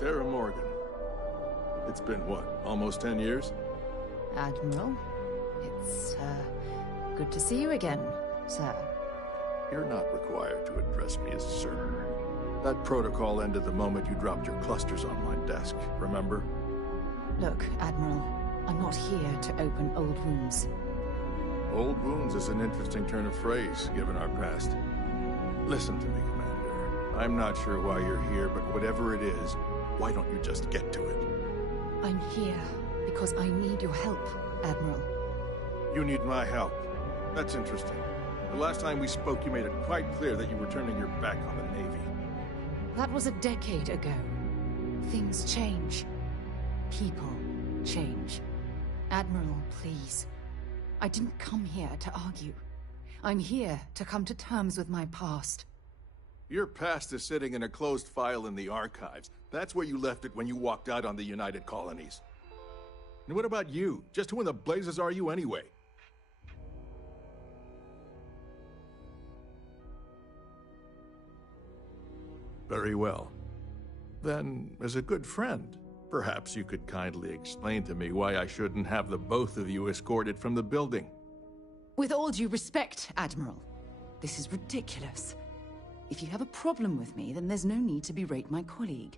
Sarah Morgan. It's been, what, almost 10 years? Admiral, it's, good to see you again, sir. You're not required to address me as sir. That protocol ended the moment you dropped your clusters on my desk, remember? Look, Admiral, I'm not here to open old wounds. Old wounds is an interesting turn of phrase, given our past. Listen to me, Commander. I'm not sure why you're here, but whatever it is, why don't you just get to it? I'm here because I need your help, Admiral. You need my help. That's interesting. The last time we spoke, you made it quite clear that you were turning your back on the Navy. That was a decade ago. Things change. People change. Admiral, please. I didn't come here to argue. I'm here to come to terms with my past. Your past is sitting in a closed file in the archives. That's where you left it when you walked out on the United Colonies. And what about you? Just who in the blazes are you anyway? Very well. Then, as a good friend, perhaps you could kindly explain to me why I shouldn't have the both of you escorted from the building. With all due respect, Admiral, this is ridiculous. If you have a problem with me, then there's no need to berate my colleague.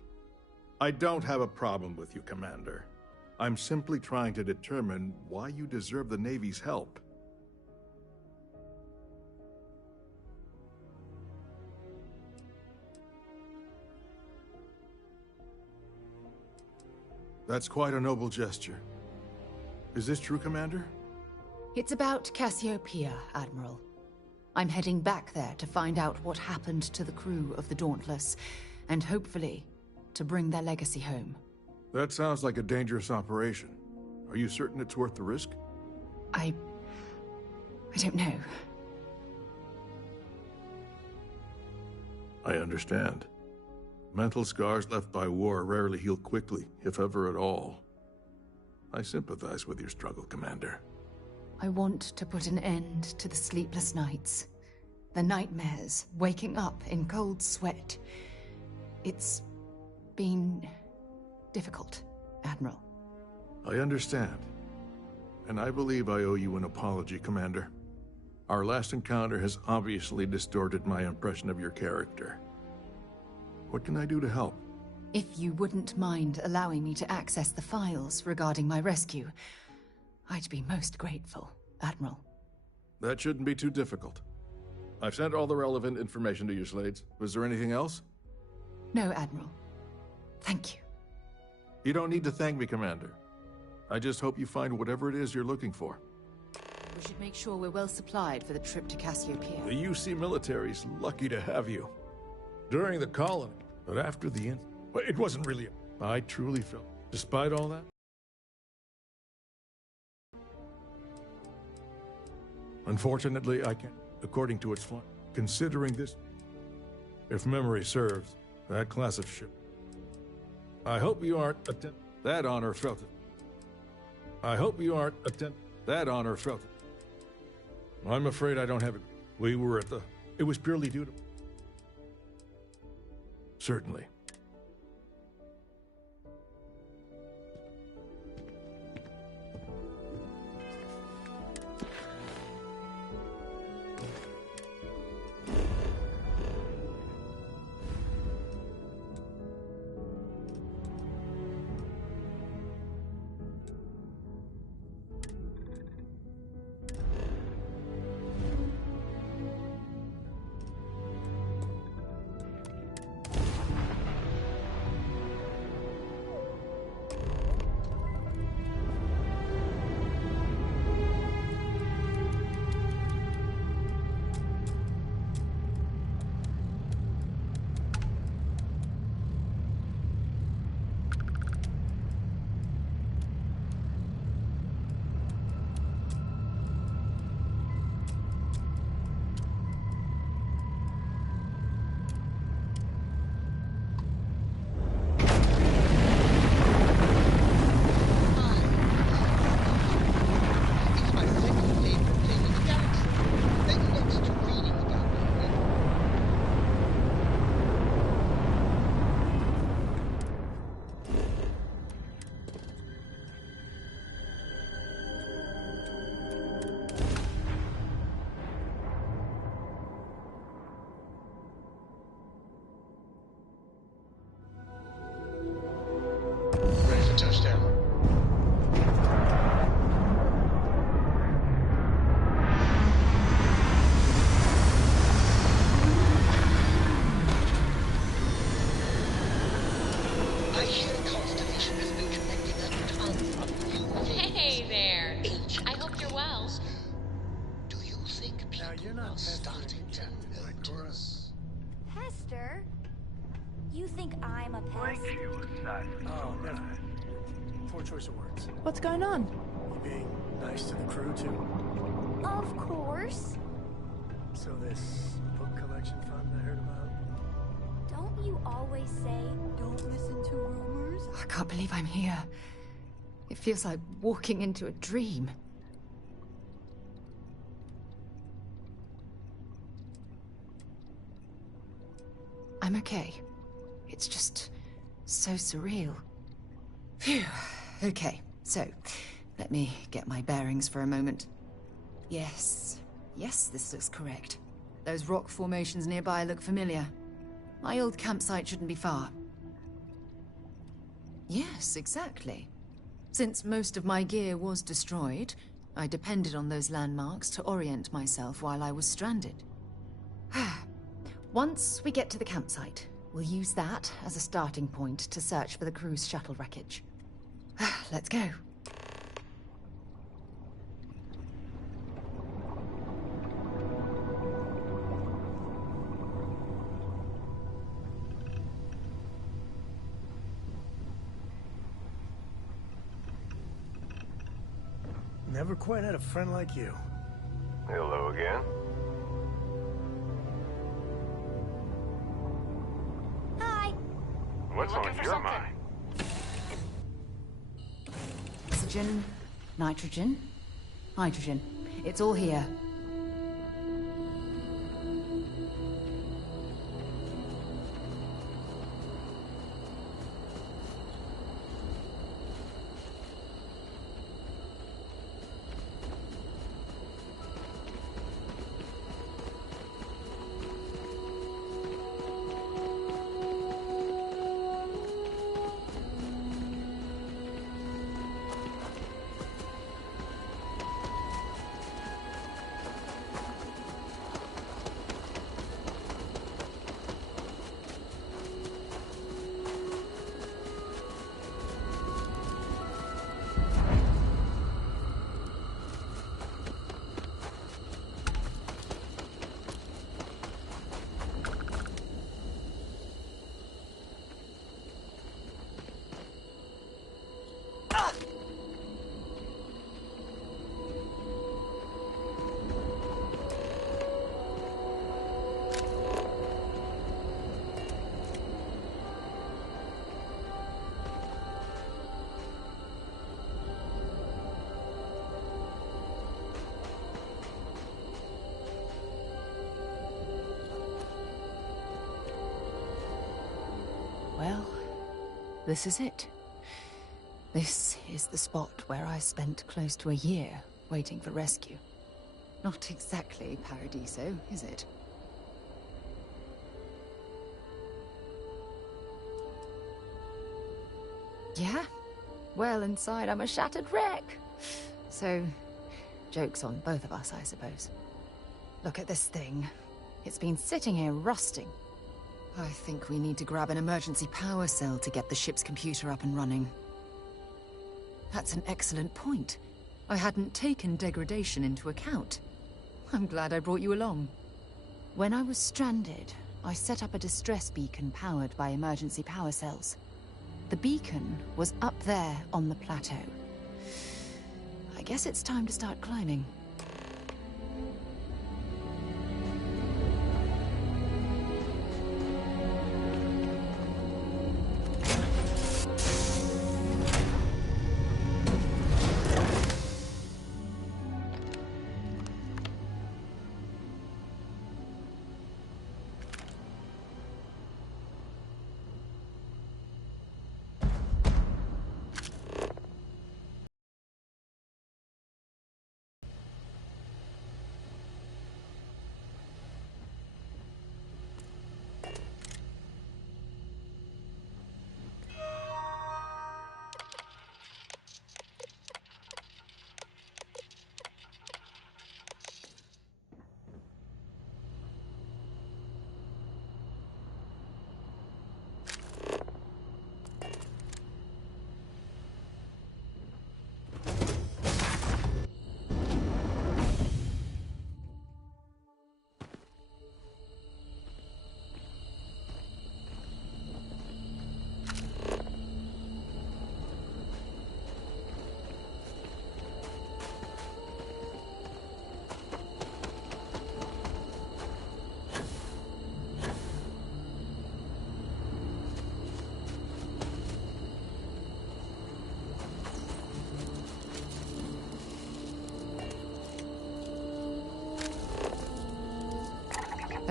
I don't have a problem with you, Commander. I'm simply trying to determine why you deserve the Navy's help. That's quite a noble gesture. Is this true, Commander? It's about Cassiopeia, Admiral. I'm heading back there to find out what happened to the crew of the Dauntless, and hopefully, to bring their legacy home. That sounds like a dangerous operation. Are you certain it's worth the risk? I don't know. I understand. Mental scars left by war rarely heal quickly, if ever at all. I sympathize with your struggle, Commander. I want to put an end to the sleepless nights, the nightmares, waking up in cold sweat. It's been difficult, Admiral. I understand. And I believe I owe you an apology, Commander. Our last encounter has obviously distorted my impression of your character. What can I do to help? If you wouldn't mind allowing me to access the files regarding my rescue, I'd be most grateful, Admiral. That shouldn't be too difficult. I've sent all the relevant information to you, Slades. Was there anything else? No, Admiral. Thank you. You don't need to thank me, Commander. I just hope you find whatever it is you're looking for. We should make sure we're well supplied for the trip to Cassiopeia. The UC military's lucky to have you. During the colony, but after the end, well, it wasn't really. I truly felt, despite all that. Unfortunately, I can't, according to its flight. Considering this, if memory serves, that class of ship. I hope you aren't that honor felt it. I hope you aren't that honor felt it. I'm afraid I don't have it. We were at the. It was purely due to. Certainly. are starting to filter. Pester? You think I'm a pest? Oh, never. Poor choice of words. What's going on? You being nice to the crew, too? Of course. So this book collection fund I heard about? Don't you always say, don't listen to rumors? I can't believe I'm here. It feels like walking into a dream. I'm okay. It's just so surreal. Phew. Okay, so let me get my bearings for a moment. Yes, this looks correct. Those rock formations nearby look familiar. My old campsite shouldn't be far. Yes, exactly. Since most of my gear was destroyed, I depended on those landmarks to orient myself while I was stranded. Once we get to the campsite, we'll use that as a starting point to search for the crew's shuttle wreckage. Let's go. Never quite had a friend like you. Hello again? Hi. What's on your mind? Oxygen, nitrogen, hydrogen. It's all here. Well, this is it. This is the spot where I spent close to a year waiting for rescue. Not exactly Paradiso, is it? Yeah? Well, inside I'm a shattered wreck. So, joke's on both of us, I suppose. Look at this thing. It's been sitting here rusting. I think we need to grab an emergency power cell to get the ship's computer up and running. That's an excellent point. I hadn't taken degradation into account. I'm glad I brought you along. When I was stranded, I set up a distress beacon powered by emergency power cells. The beacon was up there on the plateau. I guess it's time to start climbing.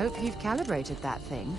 Hope you've calibrated that thing.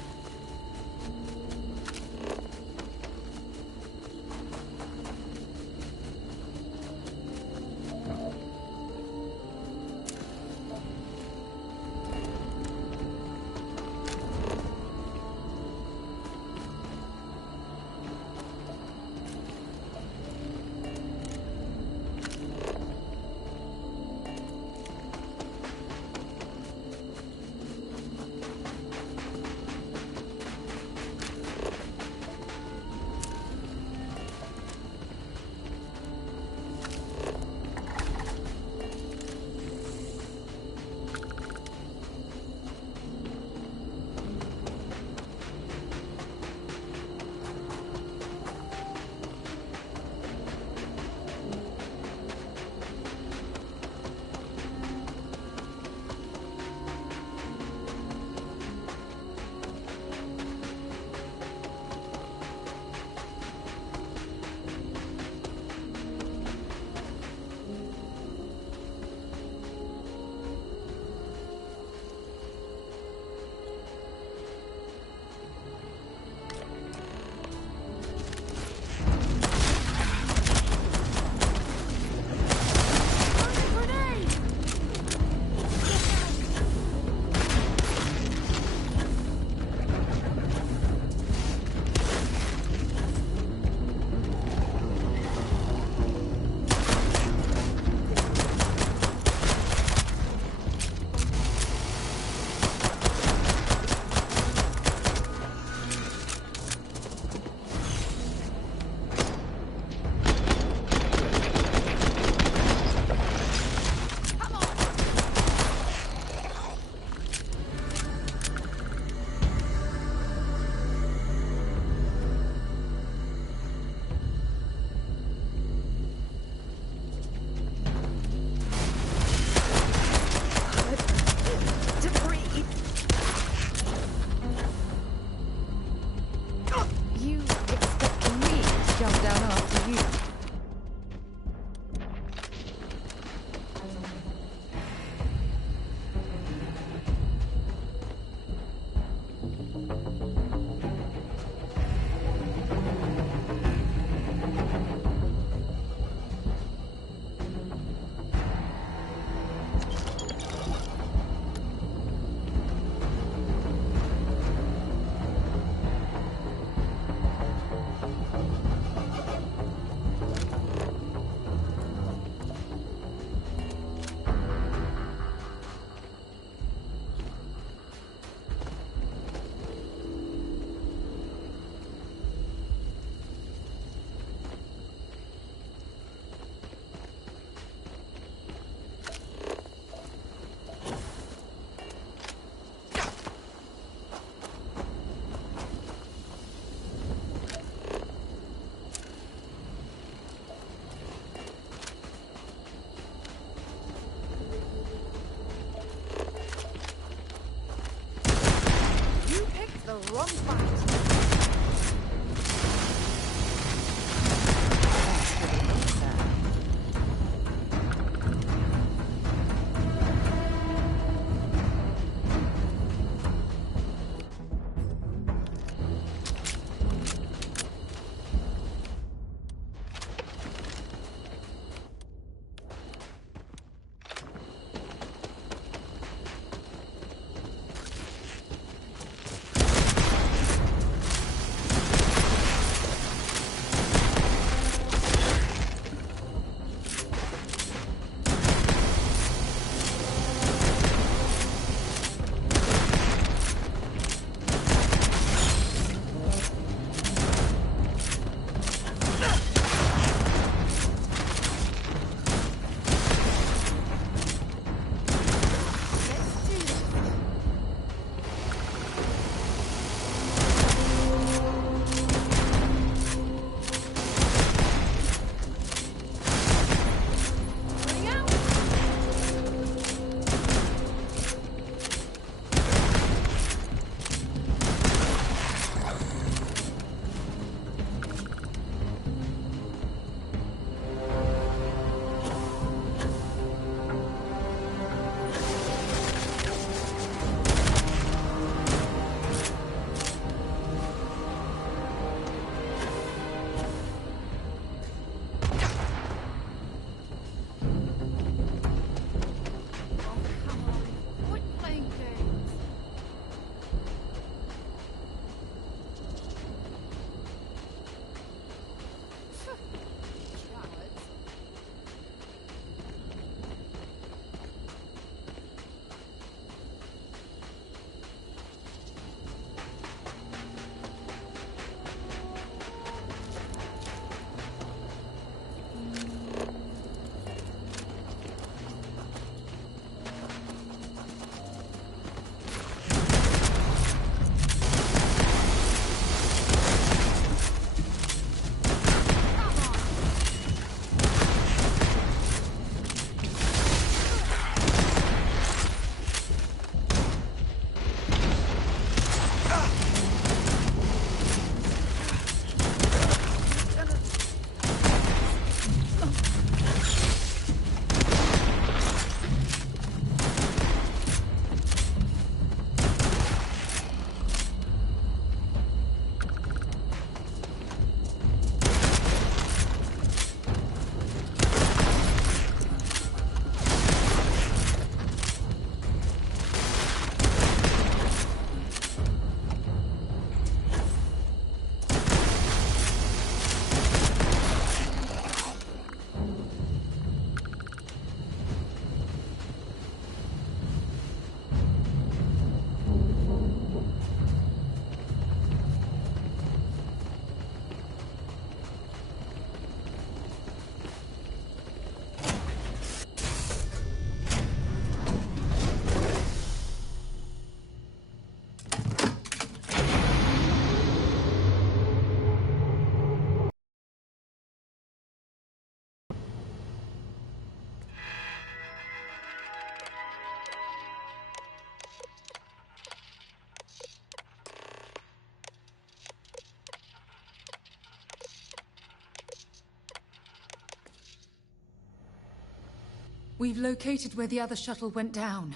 We've located where the other shuttle went down.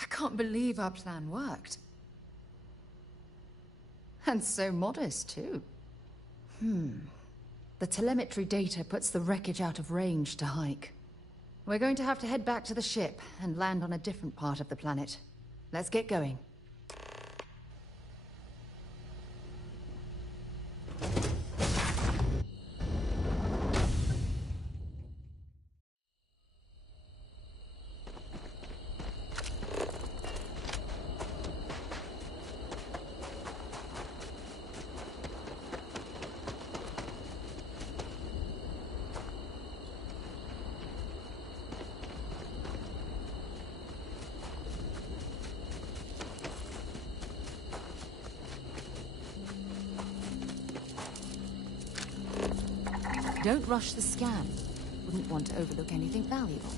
I can't believe our plan worked. And so modest, too. The telemetry data puts the wreckage out of range to hike. We're going to have to head back to the ship and land on a different part of the planet. Let's get going. Don't rush the scan. Wouldn't want to overlook anything valuable.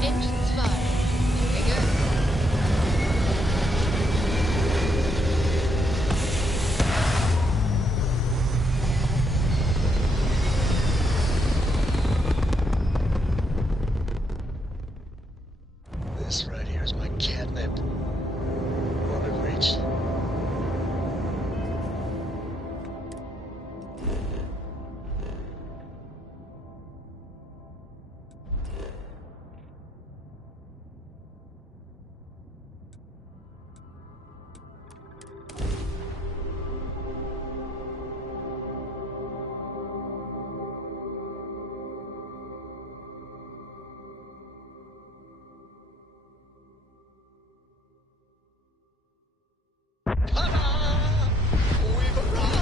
Engines firing. Here we go. This right here is my catnip. Orbit reached. Ta-da! We've arrived!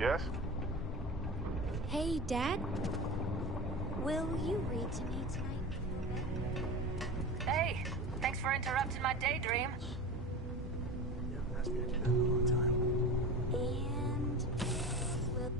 Yes? Hey, Dad. Will you read to me tonight? Hey, thanks for interrupting my daydream. You haven't asked me to do that in a long time. And will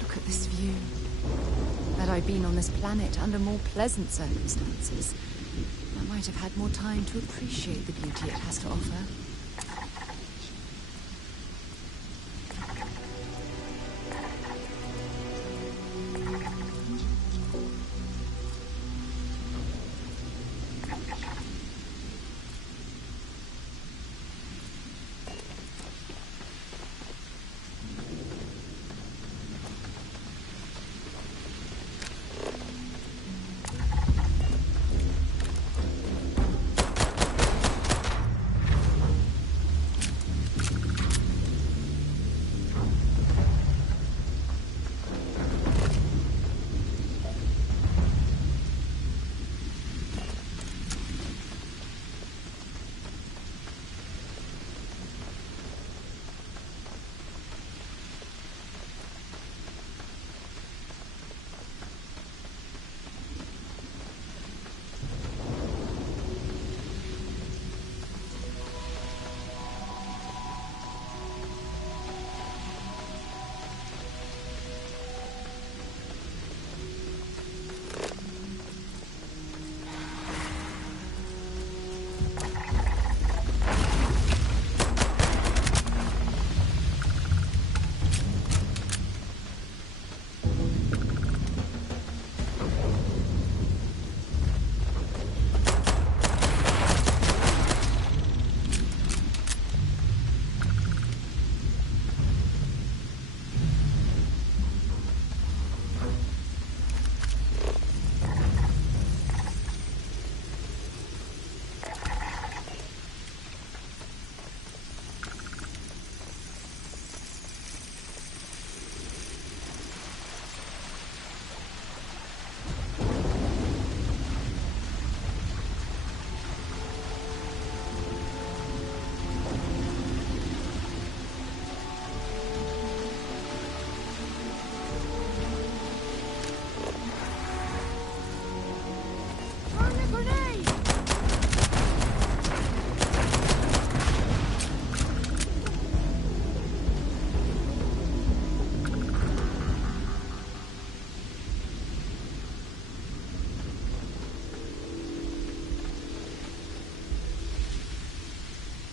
Look at this view. Had I been on this planet under more pleasant circumstances, I might have had more time to appreciate the beauty it has to offer.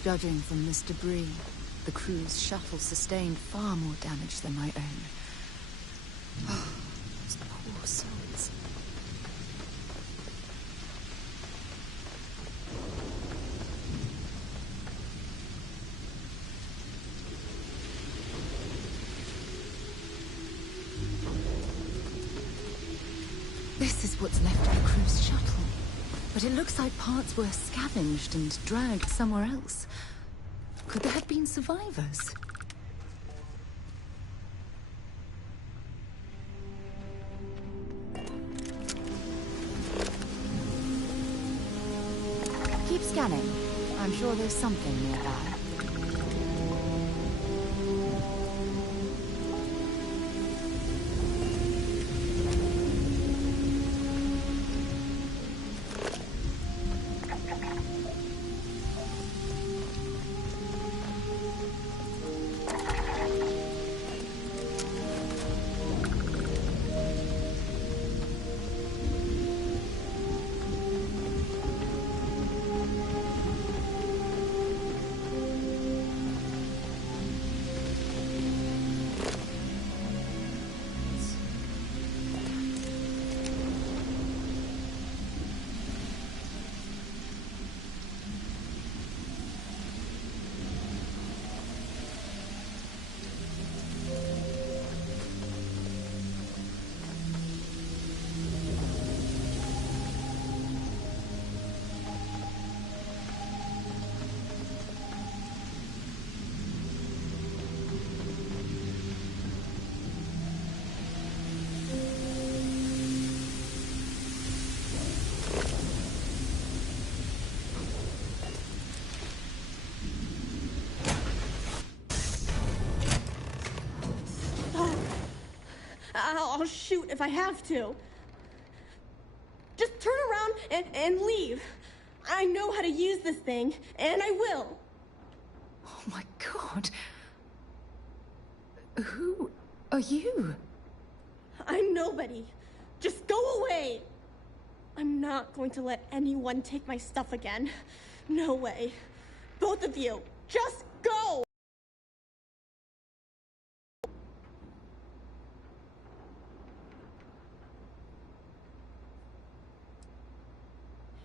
Judging from this debris, the crew's shuttle sustained far more damage than my own. Oh, those poor souls. This is what's left of the crew's shuttle. But it looks like parts were scavenged and dragged somewhere else. Could there have been survivors? Keep scanning. I'm sure there's something nearby. I'll shoot if I have to. Just turn around and leave. I know how to use this thing, and I will. Oh my god. Who are you? I'm nobody. Just go away. I'm not going to let anyone take my stuff again. No way. Both of you, just go!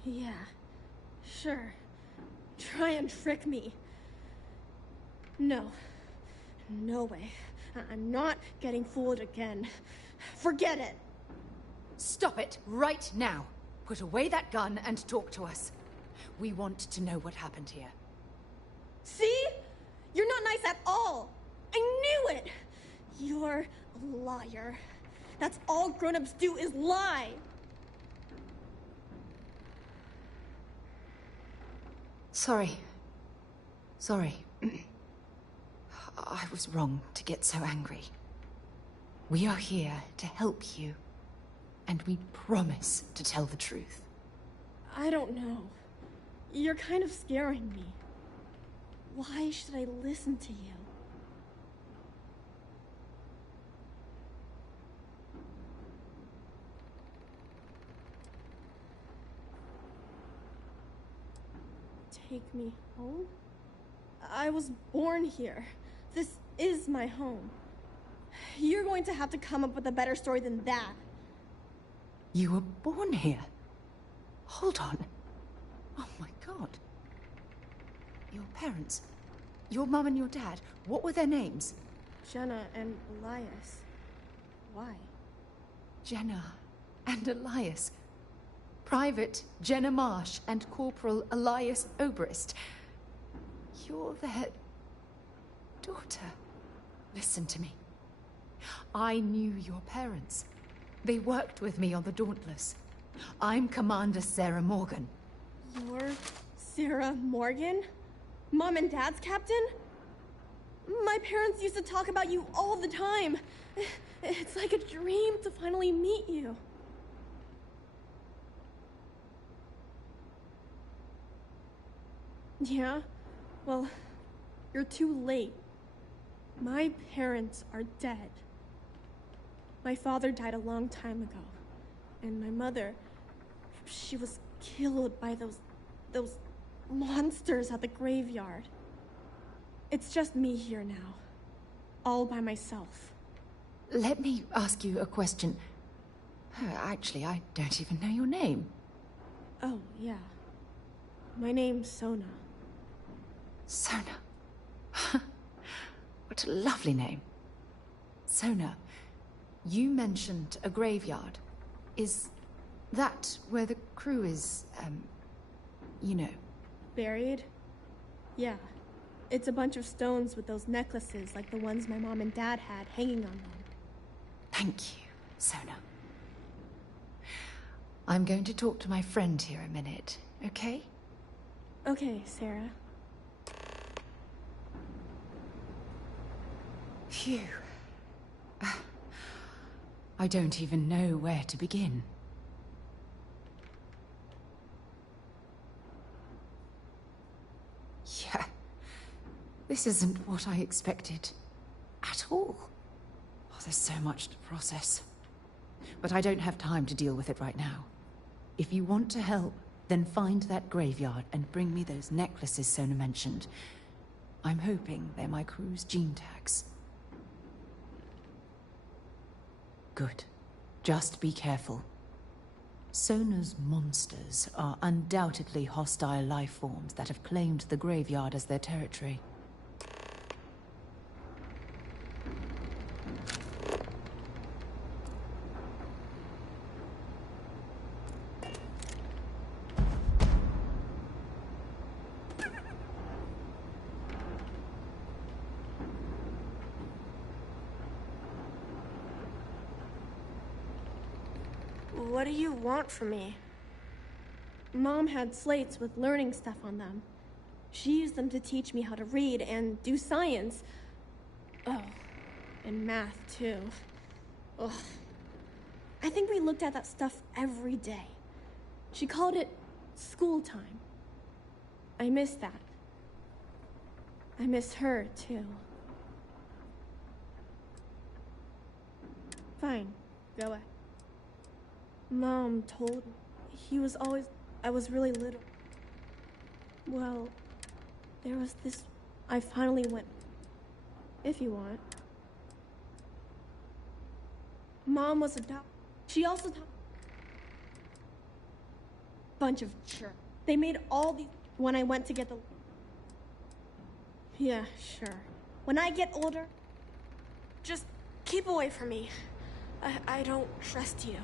Yeah, sure. Try and trick me. No. No way. I'm not getting fooled again. Forget it. Stop it right now. Put away that gun and talk to us. We want to know what happened here. See? You're not nice at all. I knew it. You're a liar. That's all grown-ups do is lie. Sorry. I was wrong to get so angry. We are here to help you, and we promise to tell the truth. I don't know. You're kind of scaring me. Why should I listen to you? Take me home? I was born here. This is my home. You're going to have to come up with a better story than that. You were born here? Hold on. Oh my god. Your parents, your mum and your dad, what were their names? Jenna and Elias. Why? Jenna and Elias. Private Jenna Marsh and Corporal Elias Obrist. You're their daughter. Listen to me. I knew your parents. They worked with me on the Dauntless. I'm Commander Sarah Morgan. You're Sarah Morgan? Mom and Dad's captain? My parents used to talk about you all the time. It's like a dream to finally meet you. Yeah? Well, you're too late. My parents are dead. My father died a long time ago. And my mother, she was killed by those monsters at the graveyard. It's just me here now. All by myself. Let me ask you a question. Actually, I don't even know your name. Oh, yeah. My name's Sona. Sona. What a lovely name. Sona, you mentioned a graveyard. Is that where the crew is, you know? Buried? Yeah. It's a bunch of stones with those necklaces like the ones my mom and dad had hanging on them. Thank you, Sona. I'm going to talk to my friend here a minute, okay? Okay, Sarah. Phew. I don't even know where to begin. Yeah. This isn't what I expected. At all. Oh, there's so much to process. But I don't have time to deal with it right now. If you want to help, then find that graveyard and bring me those necklaces Sona mentioned. I'm hoping they're my crew's gene tags. Good. Just be careful. Sona's monsters are undoubtedly hostile life forms that have claimed the graveyard as their territory. What do you want from me? Mom had slates with learning stuff on them. She used them to teach me how to read and do science. Oh, and math, too. Ugh. I think we looked at that stuff every day. She called it school time. I miss that. I miss her, too. Fine, go away. Mom told me I was really little. Well, there was this, I finally went, if you want. Mom was a doctor. She also taught bunch of sure. They made all these when I went to get the. Yeah, sure. When I get older, just keep away from me. I don't trust you.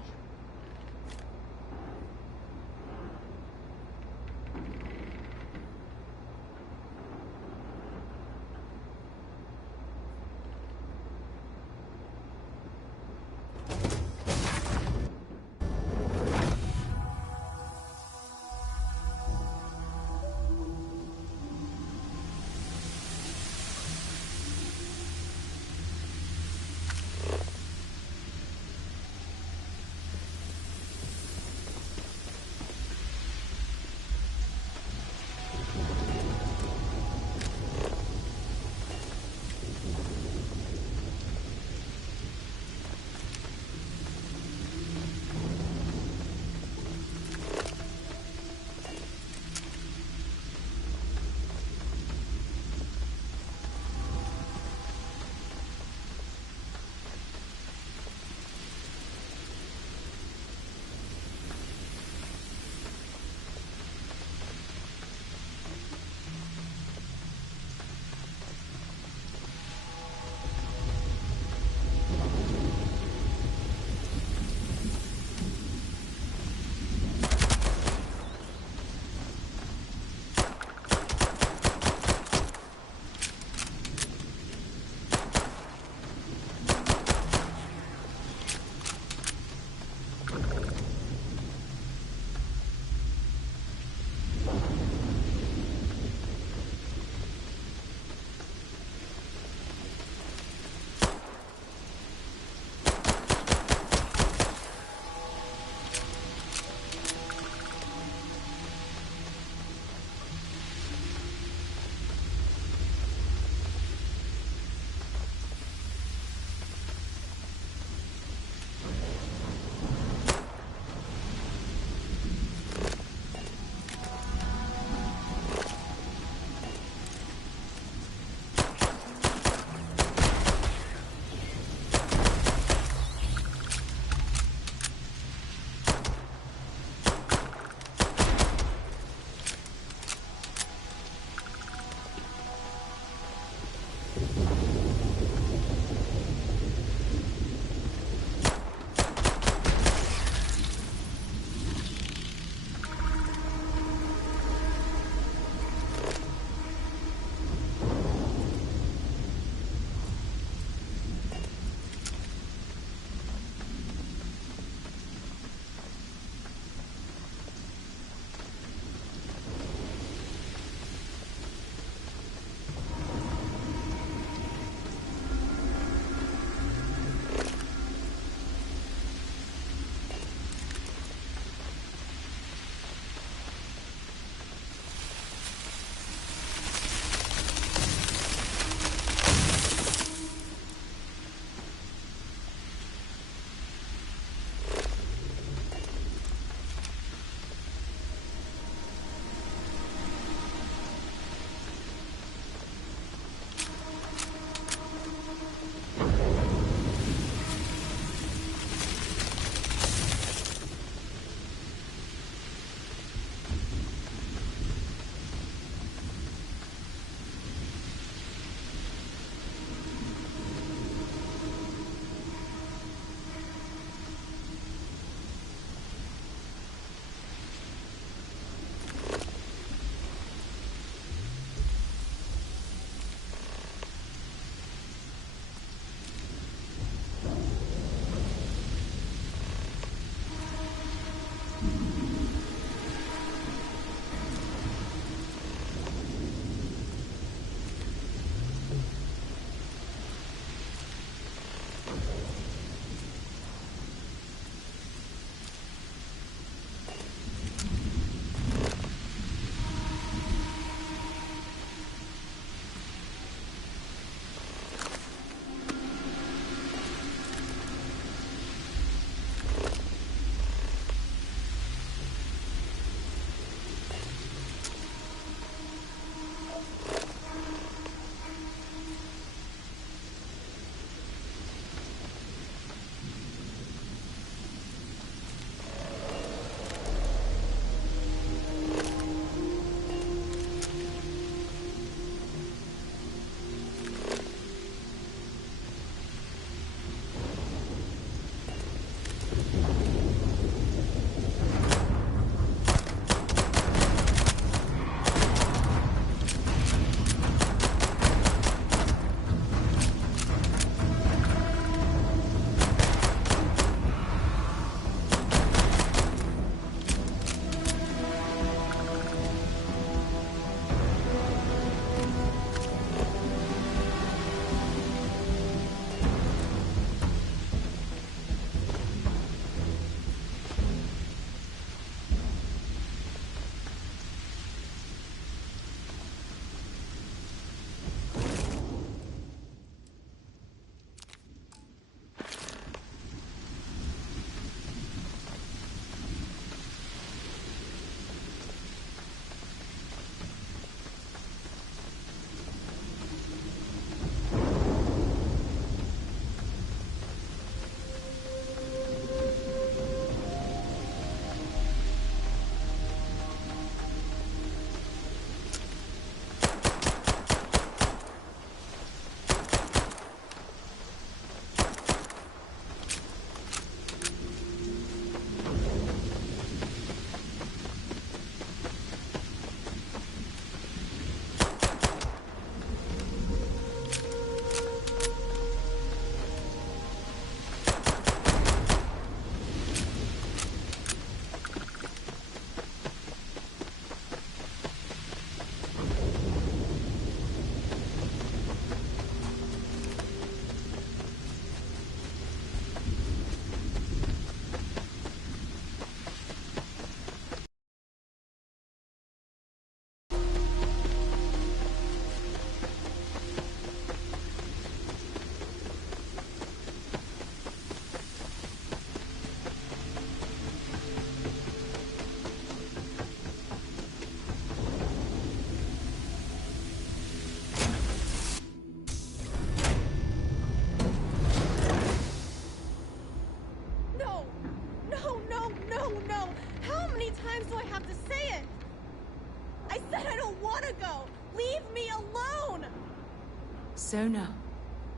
Sona,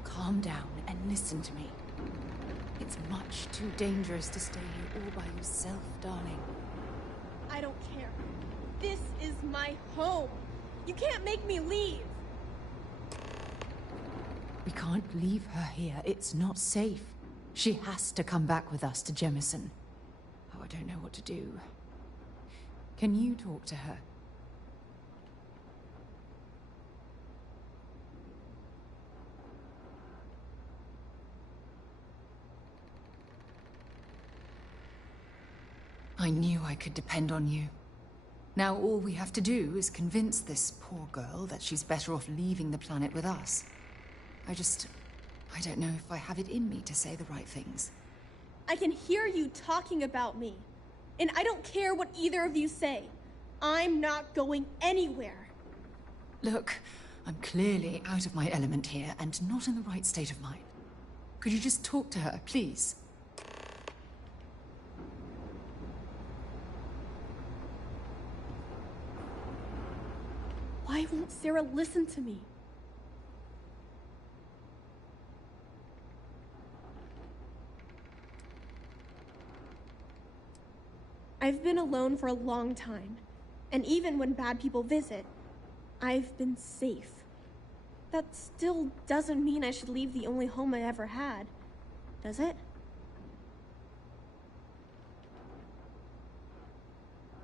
calm down and listen to me. It's much too dangerous to stay here all by yourself, darling. I don't care. This is my home. You can't make me leave. We can't leave her here. It's not safe. She has to come back with us to Jemison. Oh, I don't know what to do. Can you talk to her? I knew I could depend on you. Now all we have to do is convince this poor girl that she's better off leaving the planet with us. I don't know if I have it in me to say the right things. I can hear you talking about me. And I don't care what either of you say. I'm not going anywhere. Look, I'm clearly out of my element here and not in the right state of mind. Could you just talk to her, please? Why won't Sarah listen to me? I've been alone for a long time, and even when bad people visit, I've been safe. That still doesn't mean I should leave the only home I ever had, does it?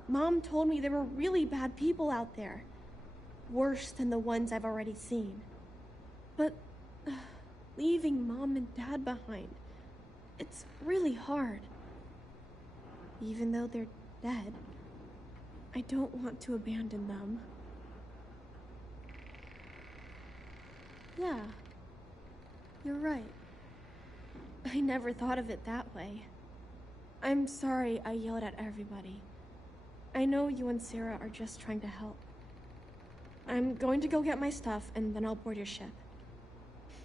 Mom told me there were really bad people out there, worse than the ones I've already seen. But leaving Mom and Dad behind, it's really hard. Even though they're dead, I don't want to abandon them. Yeah, you're right. I never thought of it that way. I'm sorry I yelled at everybody. I know you and Sarah are just trying to help. I'm going to go get my stuff and then I'll board your ship.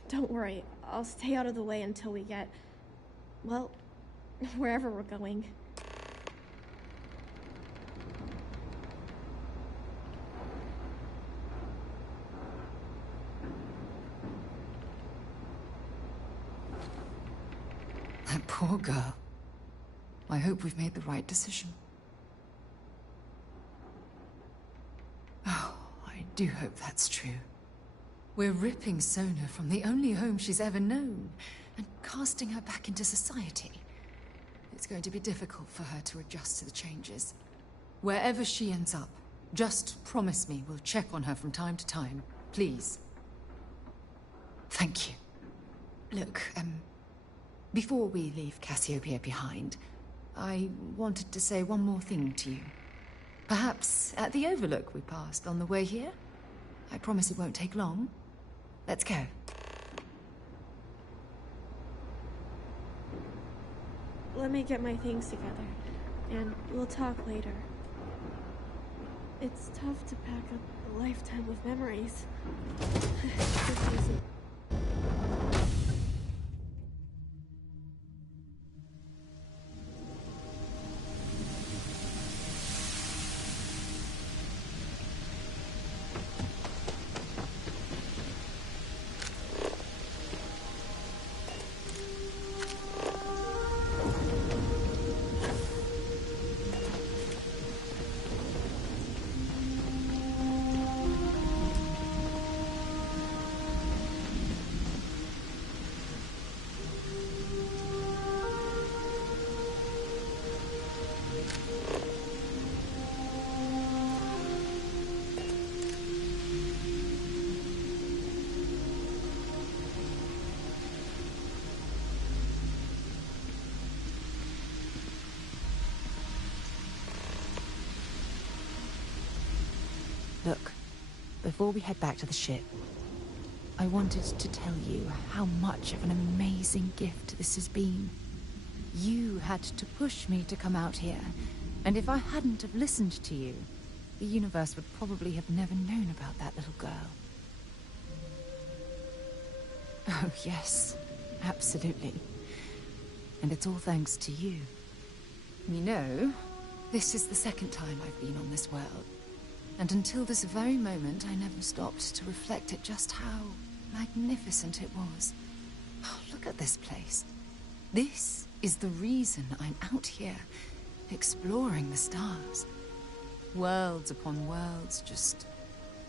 Don't worry, I'll stay out of the way until we get, well, wherever we're going. That poor girl. I hope we've made the right decision. Oh, I do hope that's true. We're ripping Sona from the only home she's ever known and casting her back into society. It's going to be difficult for her to adjust to the changes. Wherever she ends up, just promise me we'll check on her from time to time, please. Thank you. Look, before we leave Cassiopeia behind, I wanted to say one more thing to you. Perhaps at the overlook we passed on the way here? I promise it won't take long. Let's go. Let me get my things together, and we'll talk later. It's tough to pack up a lifetime of memories. This isn't... Look, before we head back to the ship, I wanted to tell you how much of an amazing gift this has been. You had to push me to come out here, and if I hadn't have listened to you, the universe would probably have never known about that little girl. Oh, yes, absolutely. And it's all thanks to you. You know, this is the second time I've been on this world. And until this very moment, I never stopped to reflect at just how magnificent it was. Oh, look at this place. This is the reason I'm out here, exploring the stars. Worlds upon worlds, just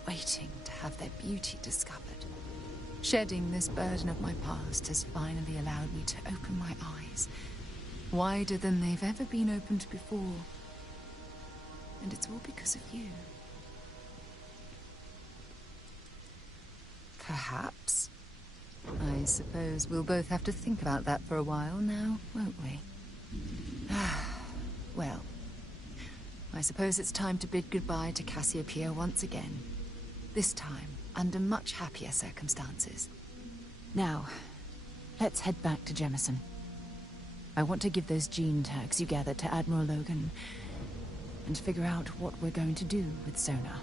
waiting to have their beauty discovered. Shedding this burden of my past has finally allowed me to open my eyes, wider than they've ever been opened before. And it's all because of you. Perhaps. I suppose we'll both have to think about that for a while now, won't we? Well, I suppose it's time to bid goodbye to Cassiopeia once again. This time, under much happier circumstances. Now, let's head back to Jemison. I want to give those gene tags you gathered to Admiral Logan, and figure out what we're going to do with Sona.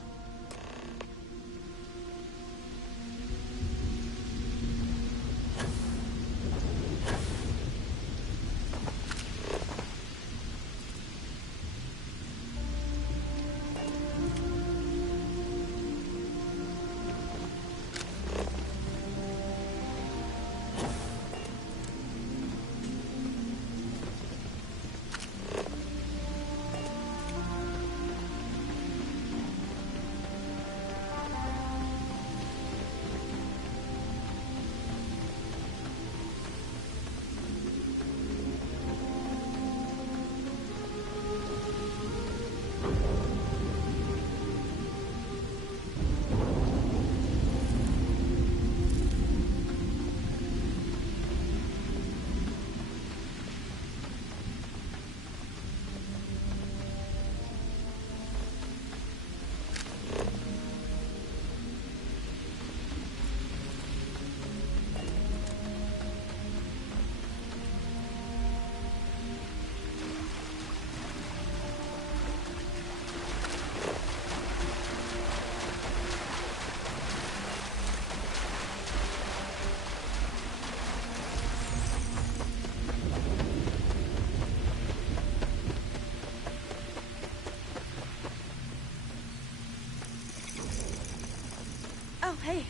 Oh, hey.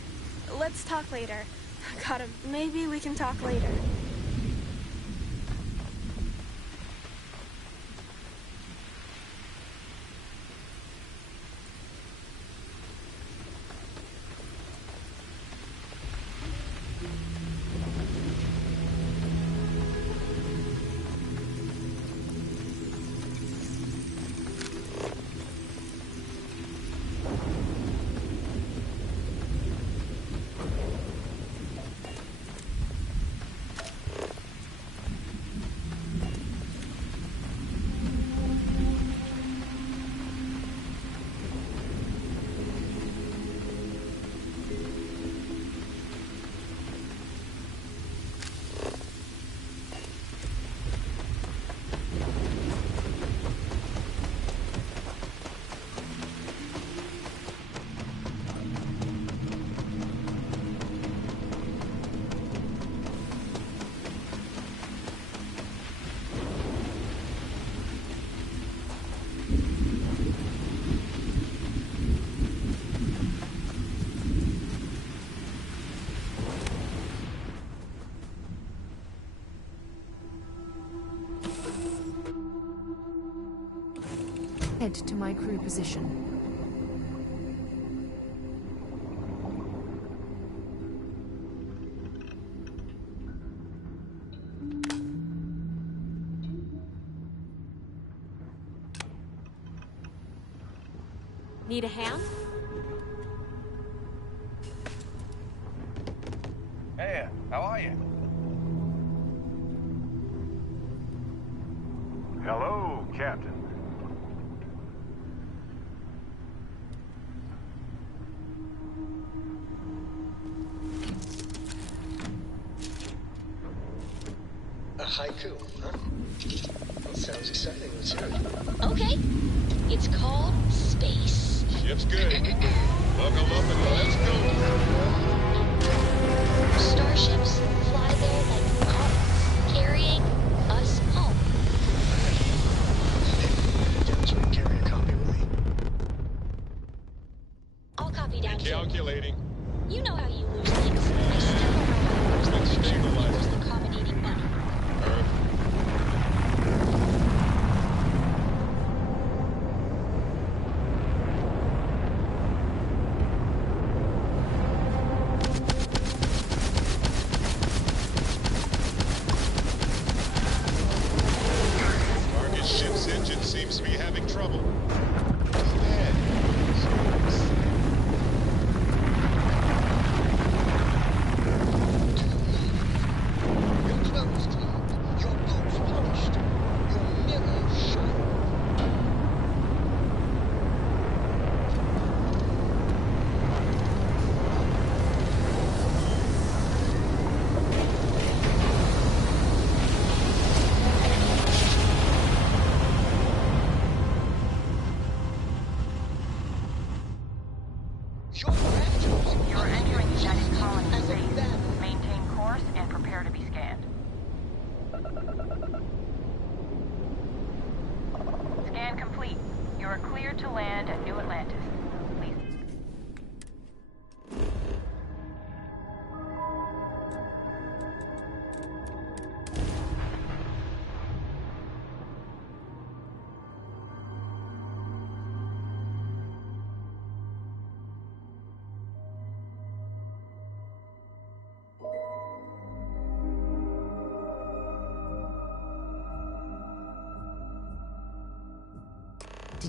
Let's talk later. God, maybe we can talk later. Head to my crew position. Need a hand? Hey, how are you? Hello, Captain. A haiku, huh? That sounds exciting. Let's hear it. Okay. It's called Space. Ship's good. Buckle up and let's go. Starships fly there like rockets, carrying us home. Demonstrate and carry a copy with me. I'll copy down here. Calculating. You know how you lose things.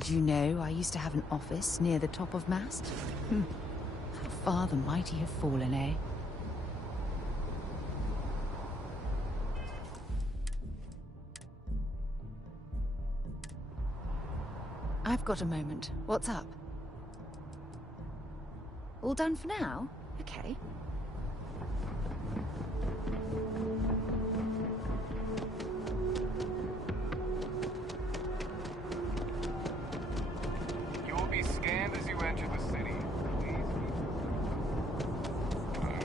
Did you know I used to have an office near the top of mast? How far the mighty have fallen, eh? I've got a moment. What's up? All done for now? Okay. You will be scanned as you enter the city. Please. Okay.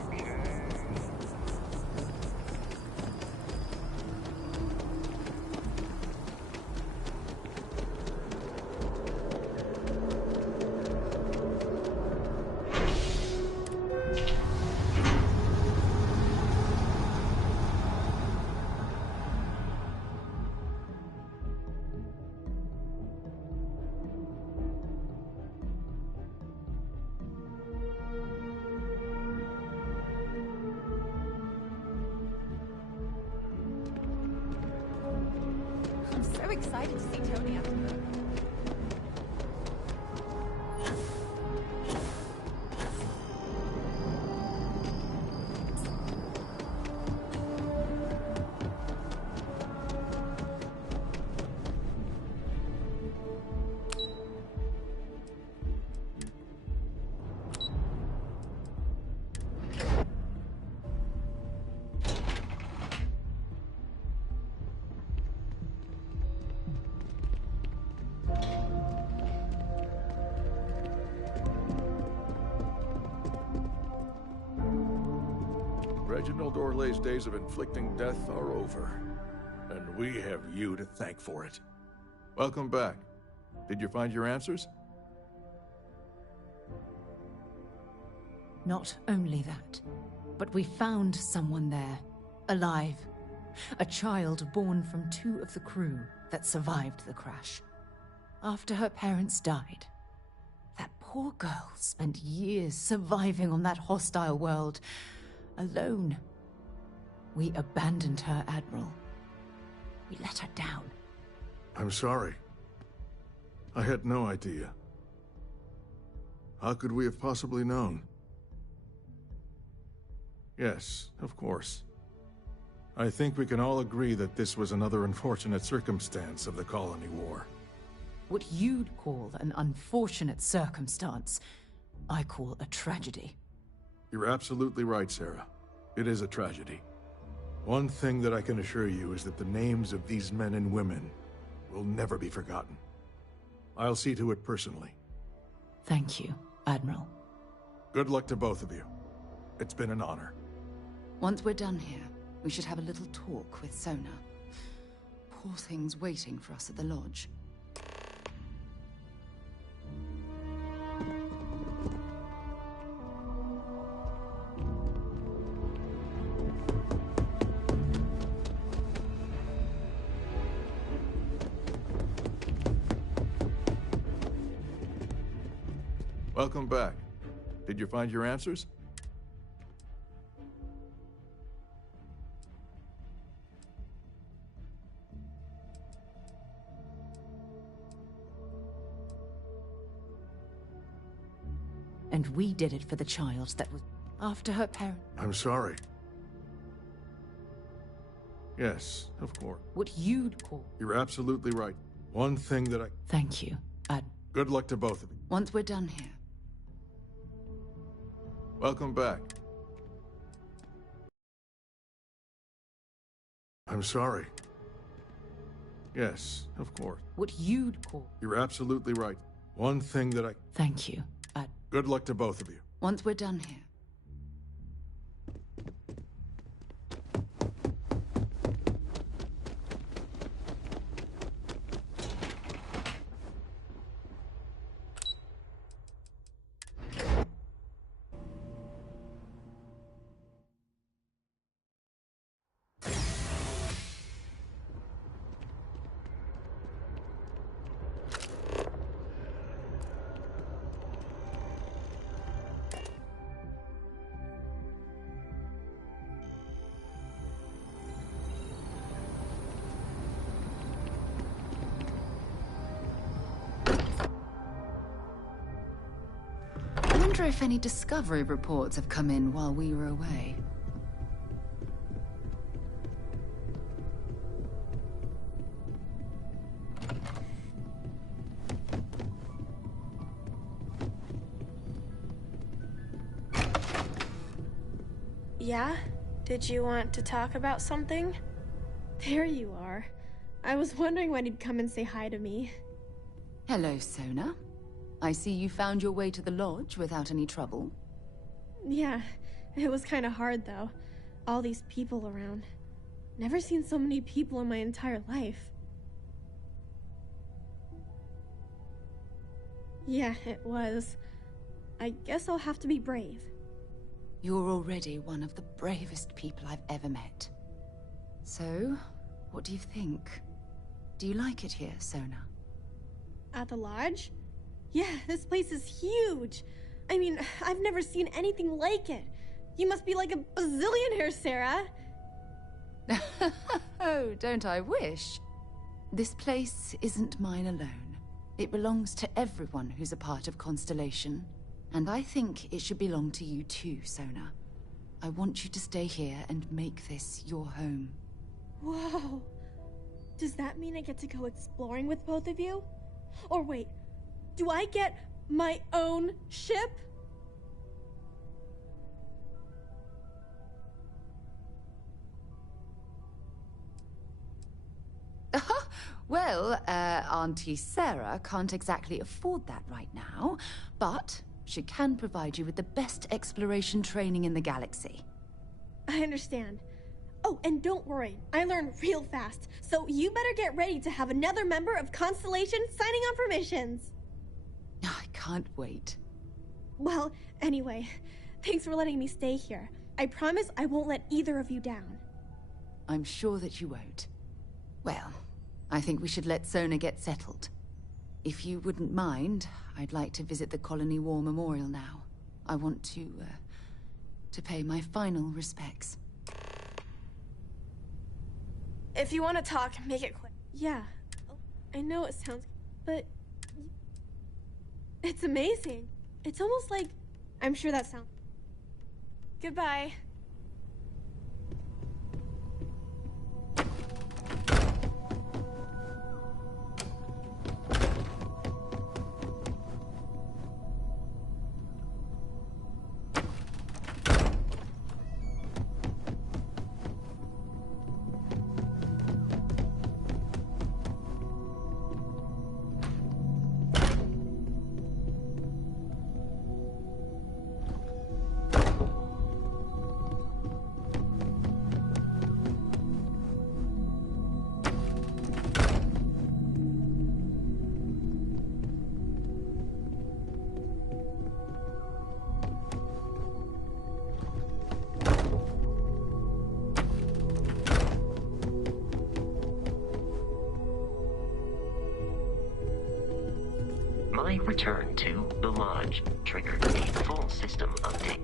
I'm so excited to see Tony after that. Reginald Orlay's days of inflicting death are over, and we have you to thank for it. Welcome back. Did you find your answers? Not only that, but we found someone there, alive. A child born from 2 of the crew that survived the crash. After her parents died, that poor girl spent years surviving on that hostile world, alone. We abandoned her, Admiral. We let her down. I'm sorry. I had no idea. How could we have possibly known? Yes, of course. I think we can all agree that this was another unfortunate circumstance of the colony war. What you'd call an unfortunate circumstance, I call a tragedy. You're absolutely right, Sarah. It is a tragedy. One thing that I can assure you is that the names of these men and women will never be forgotten. I'll see to it personally. Thank you, Admiral. Good luck to both of you. It's been an honor. Once we're done here, we should have a little talk with Sona. Poor thing's waiting for us at the lodge. Welcome back. Did you find your answers? And we did it for the child that was after her parent. I'm sorry. Yes, of course. What you'd call. You're absolutely right. One thing that I... Thank you, Good luck to both of you. Once we're done here. Welcome back. I'm sorry. Yes, of course. What you'd call. You're absolutely right. One thing that I... Thank you, Good luck to both of you. Once we're done here. wonder if any discovery reports have come in while we were away. Yeah? Did you want to talk about something? There you are. I was wondering when you'd come and say hi to me. Hello, Sona. I see you found your way to the lodge without any trouble. Yeah, it was kind of hard though. All these people around. Never seen so many people in my entire life. Yeah, it was. I guess I'll have to be brave. You're already one of the bravest people I've ever met. So, what do you think? Do you like it here, Sona? At the lodge? Yeah, this place is huge. I mean, I've never seen anything like it. You must be like a bazillionaire, Sarah. Oh, don't I wish? This place isn't mine alone. It belongs to everyone who's a part of Constellation. And I think it should belong to you too, Sona. I want you to stay here and make this your home. Whoa. Does that mean I get to go exploring with both of you? Or wait, do I get my own ship? Well, Auntie Sarah can't exactly afford that right now, but she can provide you with the best exploration training in the galaxy. I understand. Oh, and don't worry, I learn real fast, so you better get ready to have another member of Constellation signing on for missions. I can't wait. Well, anyway, thanks for letting me stay here. I promise I won't let either of you down. I'm sure that you won't. Well, I think we should let Sona get settled. If you wouldn't mind, I'd like to visit the Colony War Memorial now. I want to pay my final respects. If you want to talk, make it quick. Yeah, I know it sounds, but it's amazing. It's almost like, I'm sure that sounds. Goodbye. My return to the lodge triggered a full system update.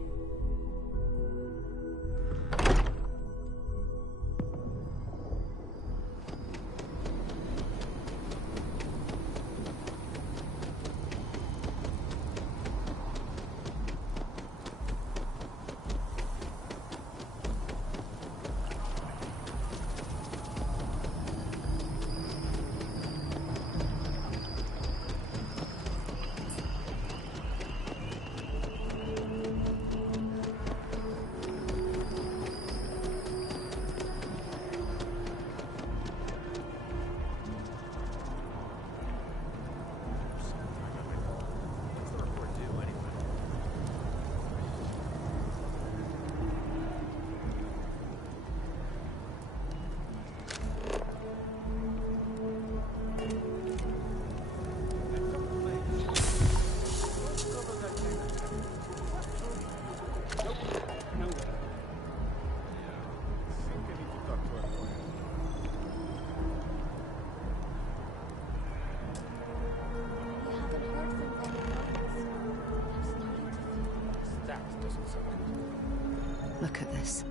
Look at this.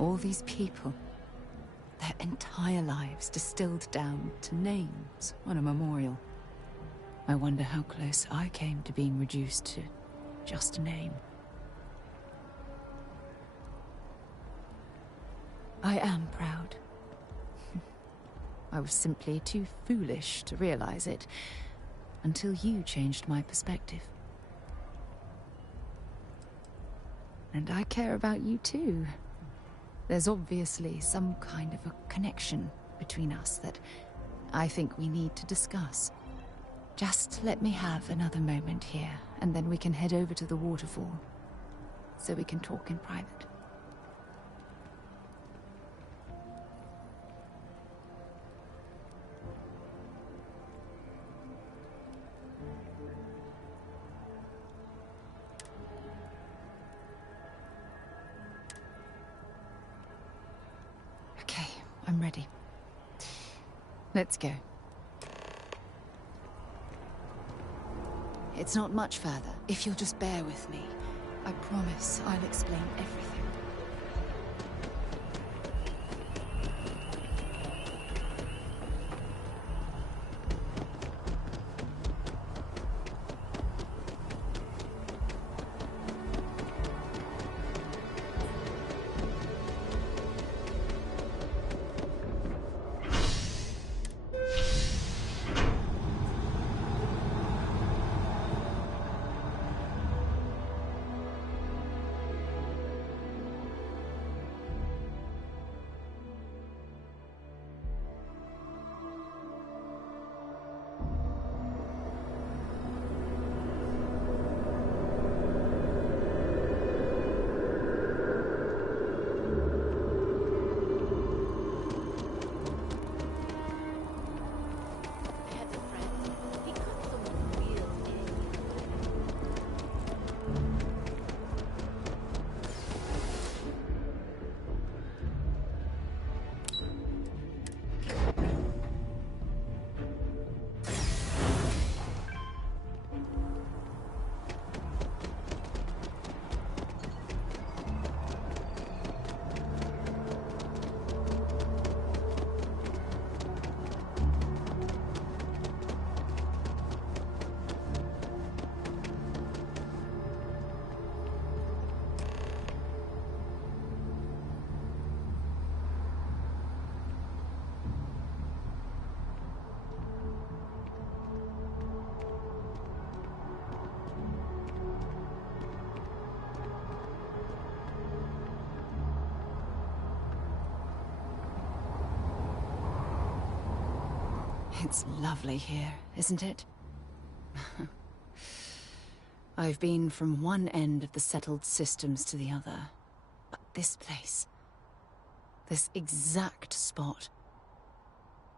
All these people. Their entire lives distilled down to names on a memorial. I wonder how close I came to being reduced to just a name. I am proud. I was simply too foolish to realize it until you changed my perspective. And I care about you too. There's obviously some kind of a connection between us that I think we need to discuss. Just let me have another moment here, and then we can head over to the waterfall, so we can talk in private. Okay, I'm ready. Let's go. It's not much further. If you'll just bear with me, I promise I'll explain everything. It's lovely here, isn't it? I've been from one end of the settled systems to the other. But this place, this exact spot,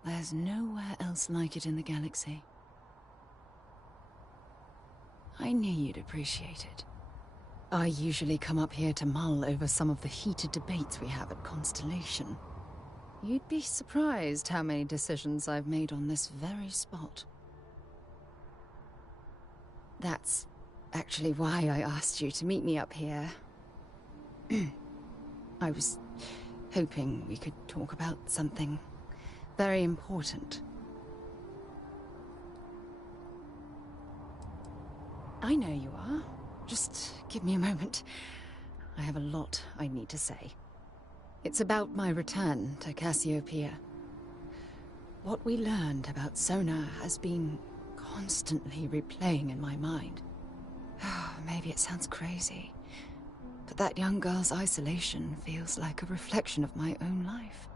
there's nowhere else like it in the galaxy. I knew you'd appreciate it. I usually come up here to mull over some of the heated debates we have at Constellation. You'd be surprised how many decisions I've made on this very spot. That's actually why I asked you to meet me up here. I was hoping we could talk about something very important. I know you are. Just give me a moment. I have a lot I need to say. It's about my return to Cassiopeia. What we learned about Sona has been constantly replaying in my mind. Maybe it sounds crazy, but that young girl's isolation feels like a reflection of my own life.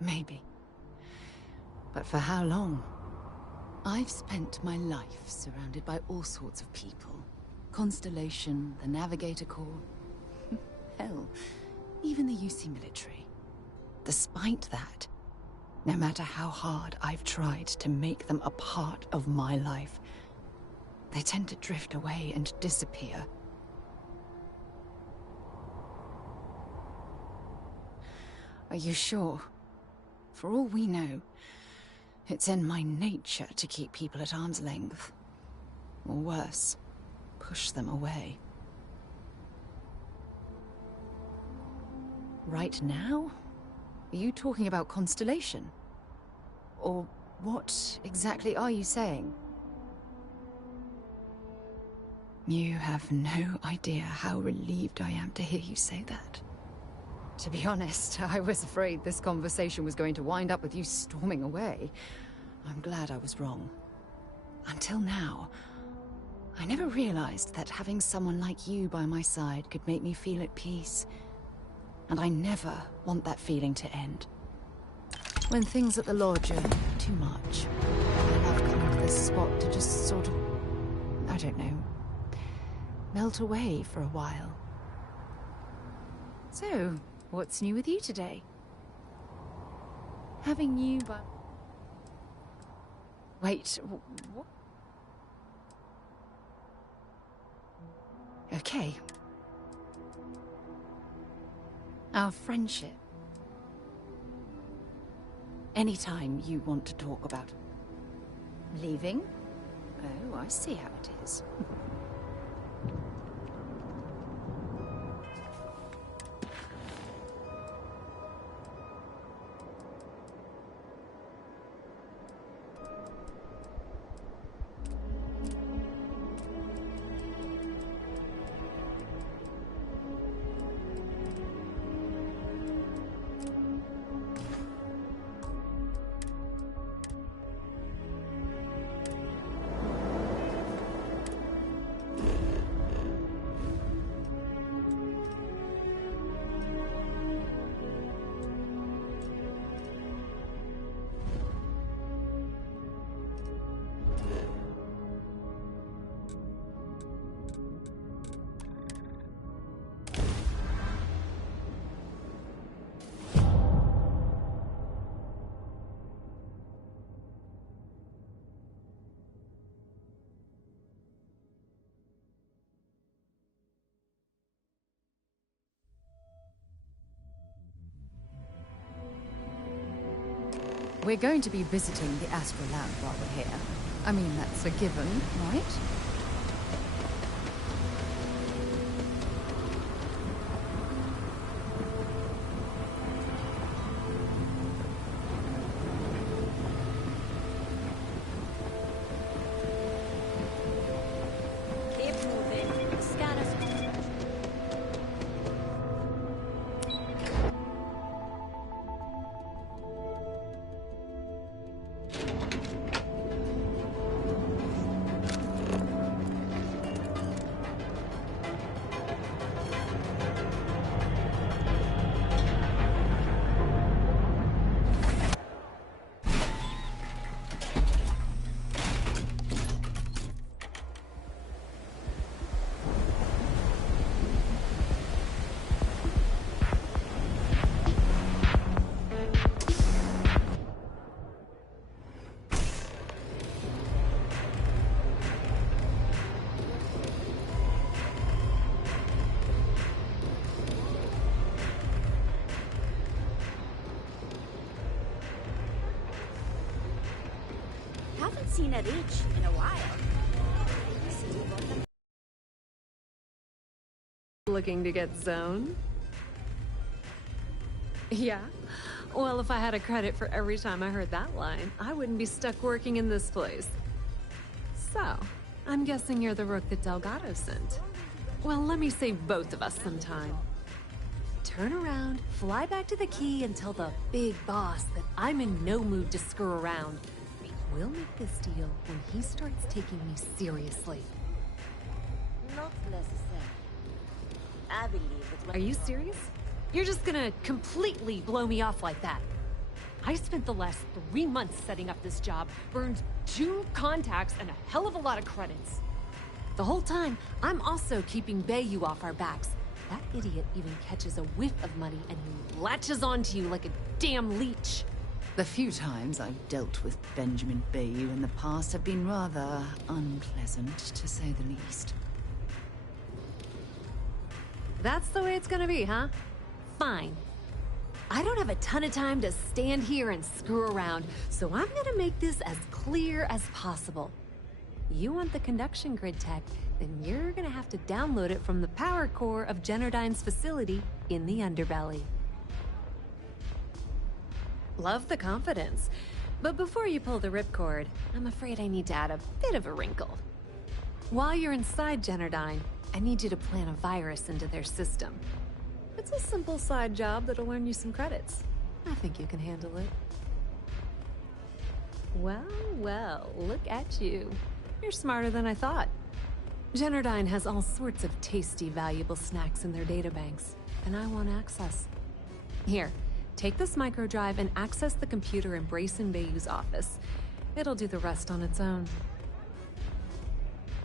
Maybe. But for how long? I've spent my life surrounded by all sorts of people. Constellation, the Navigator Corps. Hell, even the UC military. Despite that, no matter how hard I've tried to make them a part of my life, they tend to drift away and disappear. Are you sure? For all we know, it's in my nature to keep people at arm's length. Or worse, push them away. Right now? Are you talking about Constellation? Or What exactly are you saying? You have no idea how relieved I am to hear you say that. To be honest, I was afraid this conversation was going to wind up with you storming away. I'm glad I was wrong. Until now, I never realized that having someone like you by my side could make me feel at peace. And I never want that feeling to end. When things at the lodge are too much, I love coming to this spot to just sort of, I don't know, melt away for a while. So, what's new with you today? Having you by... Wait, what? Okay. Our friendship. Anytime you want to talk about leaving? Oh, I see how it is. We're going to be visiting the Astral Lab while we're here. I mean, that's a given, right? Keep moving. Scan us. Haven't seen a reach in a while. Looking to get zoned? Yeah? Well, if I had a credit for every time I heard that line, I wouldn't be stuck working in this place. So, I'm guessing you're the rook that Delgado sent. Well, let me save both of us some time. Turn around, fly back to the key, and tell the big boss that I'm in no mood to screw around. We'll make this deal when he starts taking me seriously. Not necessary. I believe that. Are you serious? You're just gonna completely blow me off like that? I spent the last 3 months setting up this job, burned 2 contacts and a hell of a lot of credits. The whole time, I'm also keeping Bayou off our backs. That idiot even catches a whiff of money and he latches onto you like a damn leech. The few times I've dealt with Benjamin Bayou in the past have been rather unpleasant, to say the least. That's the way it's gonna be, huh? Fine. I don't have a ton of time to stand here and screw around, so I'm gonna make this as clear as possible. You want the conduction grid tech, then you're gonna have to download it from the power core of Generdyne's facility in the underbelly. Love the confidence, But before you pull the ripcord, I'm afraid I need to add a bit of a wrinkle. While you're inside Generdyne, I need you to plant a virus into their system. It's a simple side job that'll earn you some credits. I think you can handle it. Well, well, look at you. You're smarter than I thought. Generdyne has all sorts of tasty, valuable snacks in their databanks, and I want access. Here, take this microdrive and access the computer in Brayson Bayou's office. It'll do the rest on its own.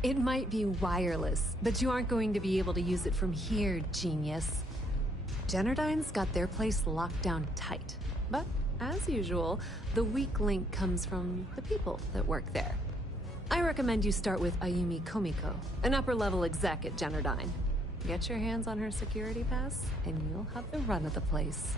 It might be wireless, but you aren't going to be able to use it from here, genius. Generdyne's got their place locked down tight. But, as usual, the weak link comes from the people that work there. I recommend you start with Ayumi Komiko, an upper-level exec at Generdyne. Get your hands on her security pass, and you'll have the run of the place.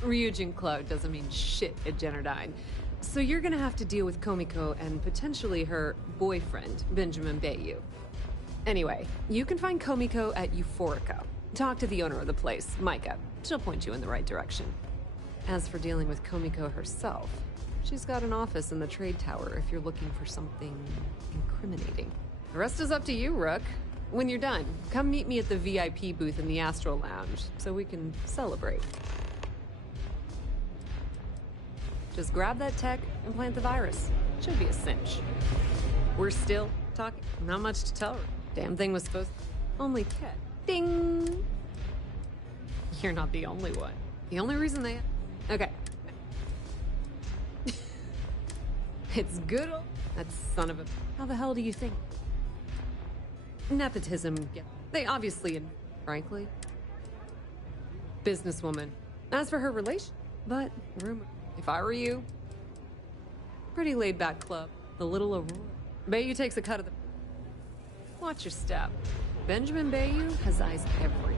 Ryujin Cloud doesn't mean shit at Generdyne, so you're gonna have to deal with Komiko and potentially her boyfriend, Benjamin Bayou. Anyway, you can find Komiko at Euphorica. Talk to the owner of the place, Micah. She'll point you in the right direction. As for dealing with Komiko herself, she's got an office in the trade tower if you're looking for something incriminating. The rest is up to you, Rook. When you're done, come meet me at the VIP booth in the Astral Lounge so we can celebrate. Just grab that tech and plant the virus. Should be a cinch. We're still talking. Not much to tell her. Damn thing was supposed to... Only Ted. Ding! You're not the only one. The only reason they... Okay. It's good old... That son of a... How the hell do you think? Nepotism. Yeah. They obviously... Frankly. Businesswoman. As for her relation... But, rumor... If I were you... Pretty laid-back club. The Little Aurora. Bayou takes a cut of the... Watch your step. Benjamin Bayou has eyes everywhere.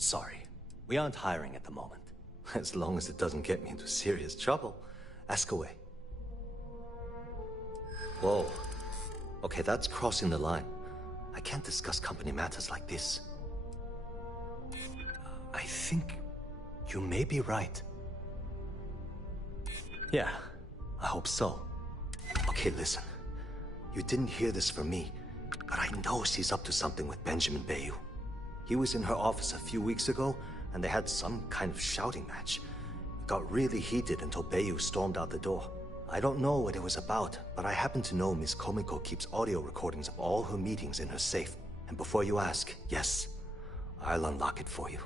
Sorry, we aren't hiring at the moment. As long as it doesn't get me into serious trouble, ask away. Whoa. Okay, that's crossing the line. I can't discuss company matters like this. I think you may be right. Yeah, I hope so. Okay, listen. You didn't hear this from me, but I know she's up to something with Benjamin Bayou. He was in her office a few weeks ago, and they had some kind of shouting match. It got really heated until Bayou stormed out the door. I don't know what it was about, but I happen to know Miss Komiko keeps audio recordings of all her meetings in her safe. And before you ask, yes, I'll unlock it for you.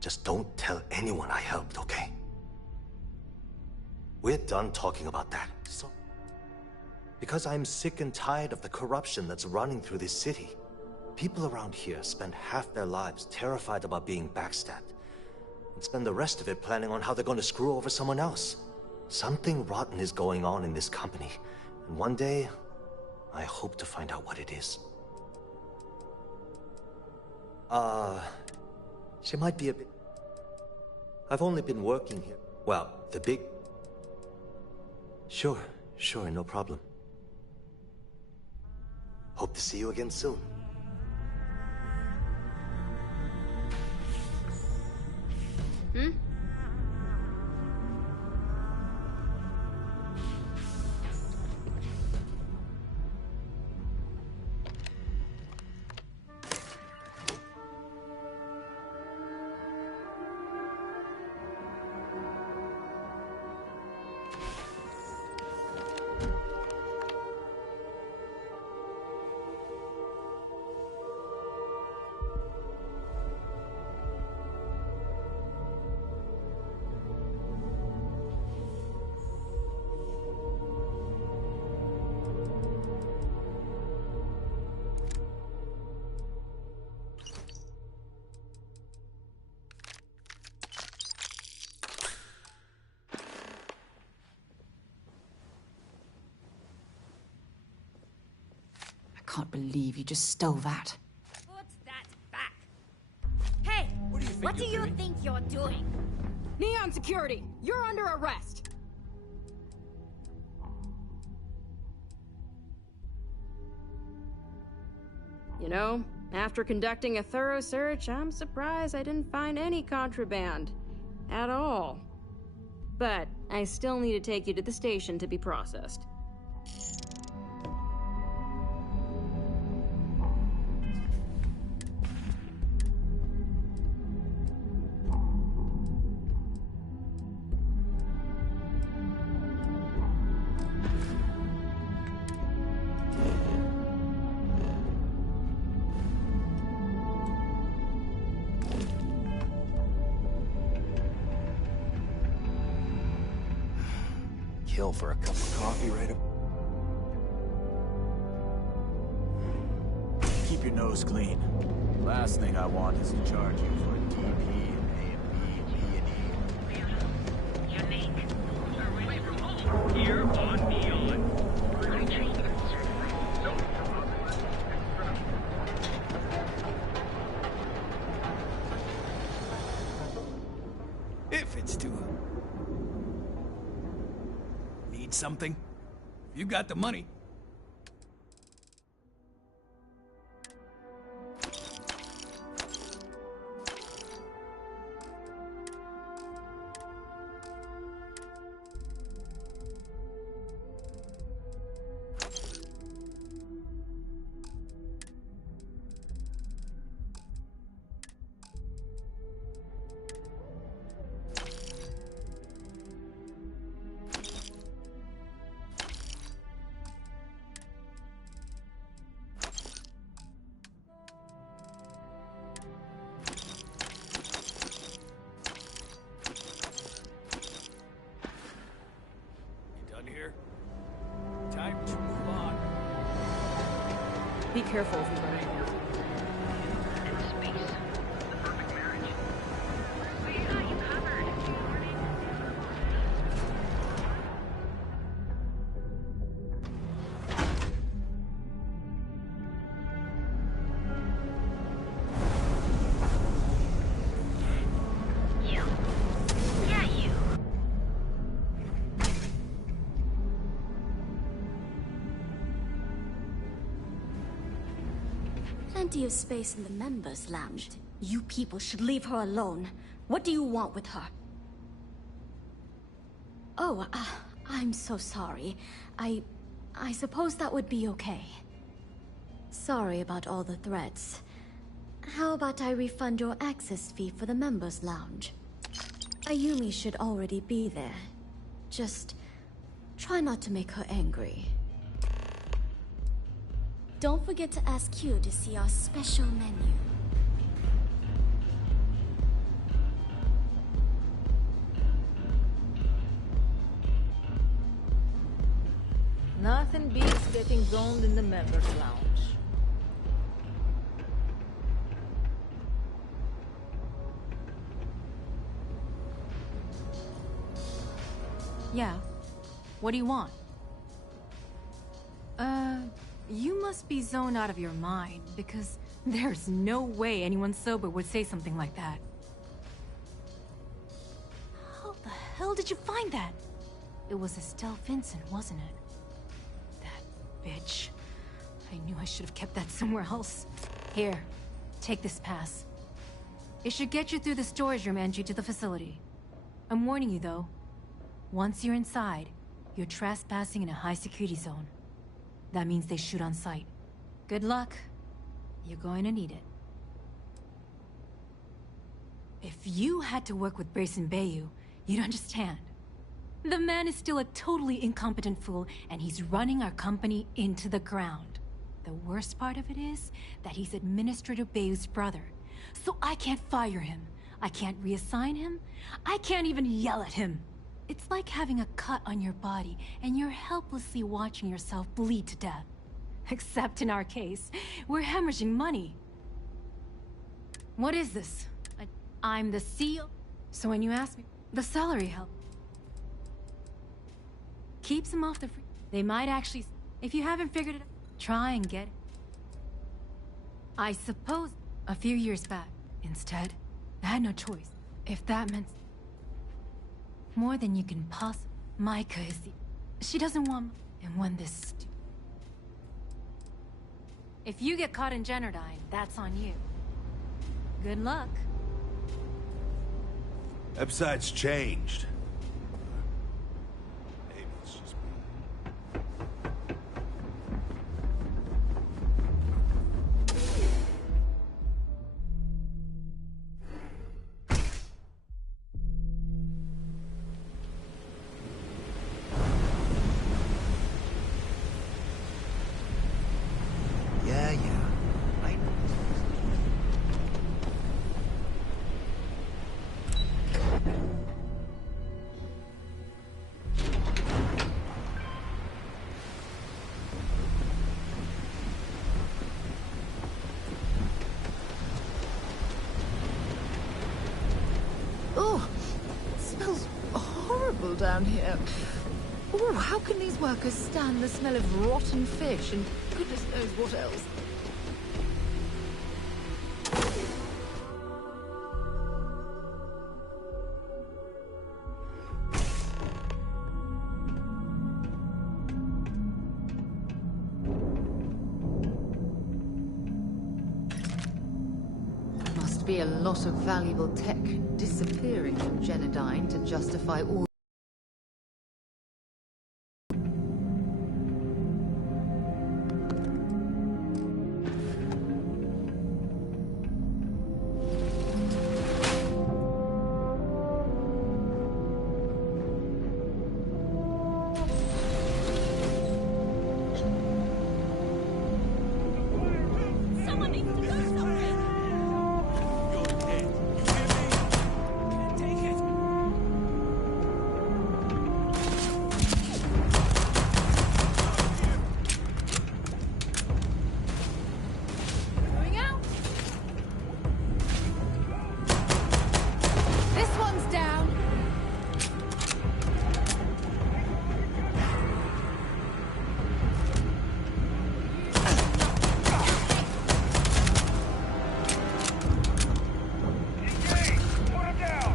Just don't tell anyone I helped, okay? We're done talking about that, so... Because I'm sick and tired of the corruption that's running through this city. People around here spend half their lives terrified about being backstabbed, and spend the rest of it planning on how they're going to screw over someone else. Something rotten is going on in this company, and one day, I hope to find out what it is. She might be a bit... I've only been working here... Well, the big... Sure, no problem. Hope to see you again soon. Hmm? can't believe you just stole that. Put that back. Hey, what do you think you're doing? Neon Security, you're under arrest. You know, after conducting a thorough search, I'm surprised I didn't find any contraband. At all. But I still need to take you to the station to be processed. Kill for a cup of coffee right up. Keep your nose clean. Last thing I want is to charge you for a DP and A and B and E and E. Unique. Away from home. Here on Neon. If it's too... Need something? You got the money. Time to move on. Be careful if you run into Plenty of space in the members' lounge. You people should leave her alone. What do you want with her? Oh, I'm so sorry. I suppose that would be okay. Sorry about all the threats. How about I refund your access fee for the members' lounge? Ayumi should already be there. Just try not to make her angry. Don't forget to ask Q to see our special menu. Nothing beats getting zoned in the members' lounge. Yeah. What do you want? You must be zoned out of your mind, because there's no way anyone sober would say something like that. How the hell did you find that? It was Estelle Vincent, wasn't it? That bitch. I knew I should have kept that somewhere else. Here, take this pass. It should get you through the storage room entry to the facility. I'm warning you, though. Once you're inside, you're trespassing in a high-security zone. That means they shoot on sight. Good luck. You're going to need it. If you had to work with Grayson Bayou, you'd understand. The man is still a totally incompetent fool, and he's running our company into the ground. The worst part of it is that he's Administrator Bayou's brother. So I can't fire him. I can't reassign him. I can't even yell at him. It's like having a cut on your body, and you're helplessly watching yourself bleed to death. Except in our case, we're hemorrhaging money. What is this? I'm the CEO. So when you ask me, the salary help keeps them off the free. They might actually, if you haven't figured it out, try and get it. I suppose a few years back. Instead, I had no choice. If that meant more than you can possibly. Micah is the... She doesn't want... And when this... If you get caught in Generdyne, that's on you. Good luck. Website's changed. Maybe it's just me. Yeah. I know. Oh, it smells horrible down here. Oh, how can these workers stand the smell of rotten fish and goodness knows what else? Must be a lot of valuable tech disappearing from Genodyne to justify all. Someone needs to do something! You're dead. You hear me? Take it! Going out. This one's down. Engage! Put him down!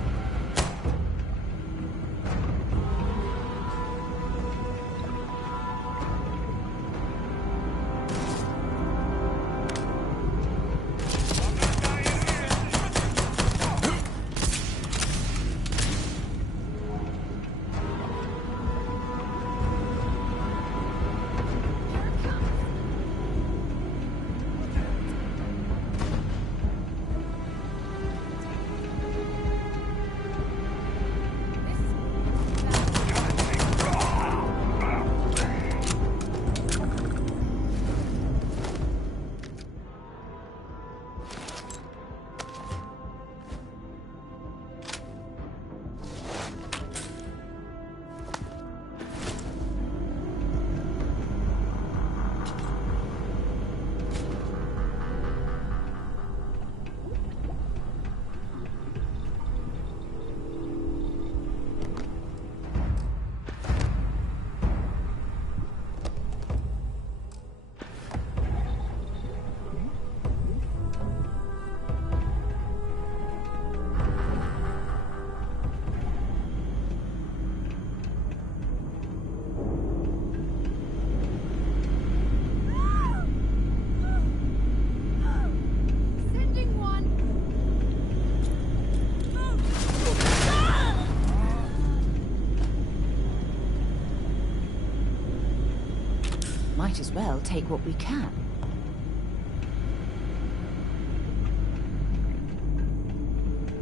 Sending one. Might as well take what we can.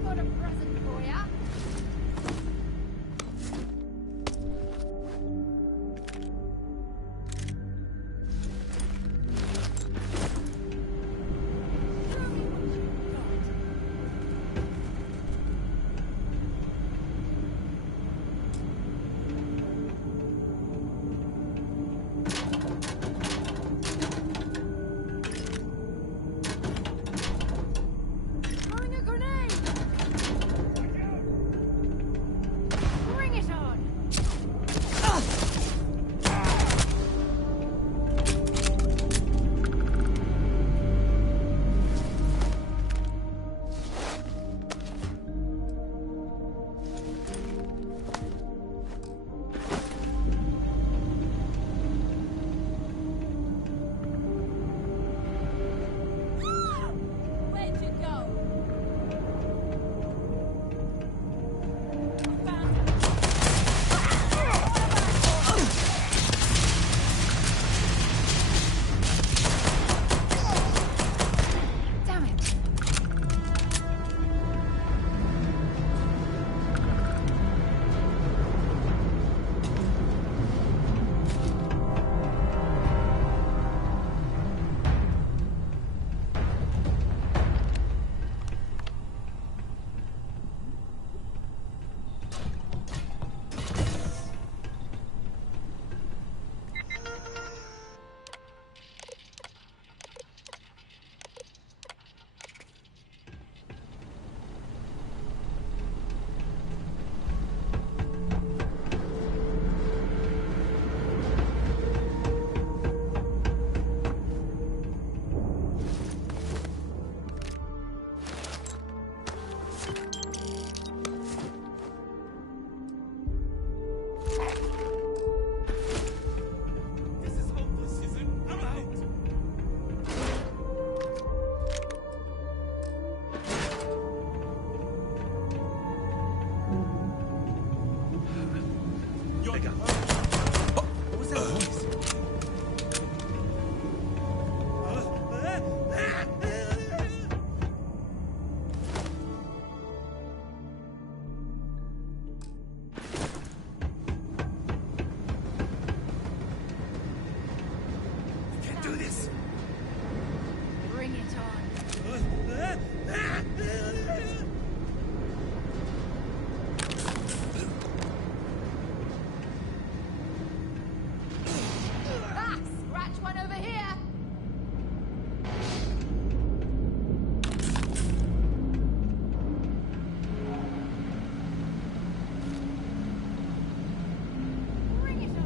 Got a present for ya. Venga. What was that noise? Can't do this. Bring it on. Ah, scratch one over here. Bring it on.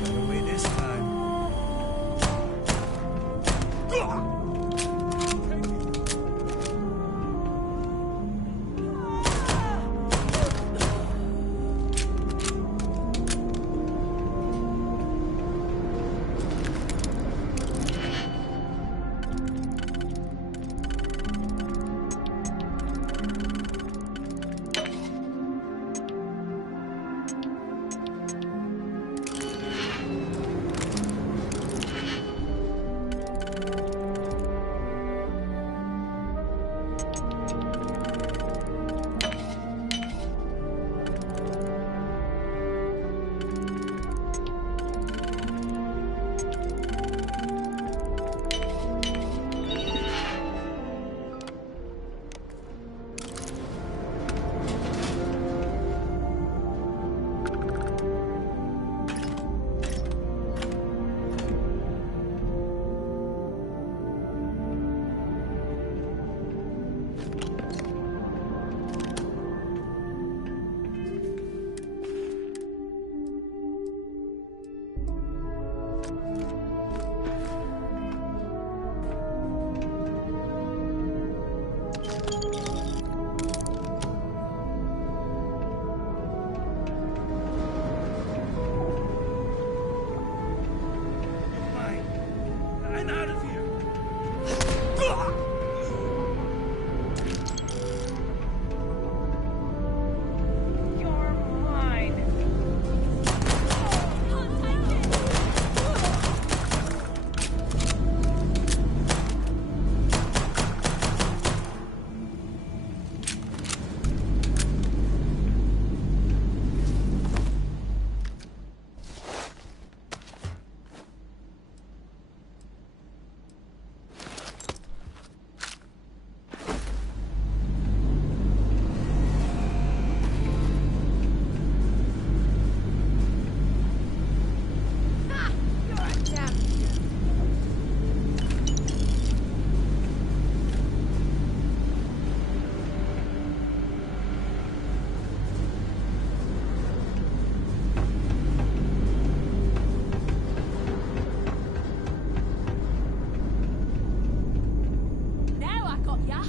Got away this time. I'm out of here. You're mine. Ah, you're a champion. Now I got ya.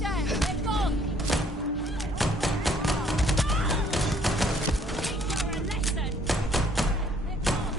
There, they're gone. Teach her a lesson. They're gone.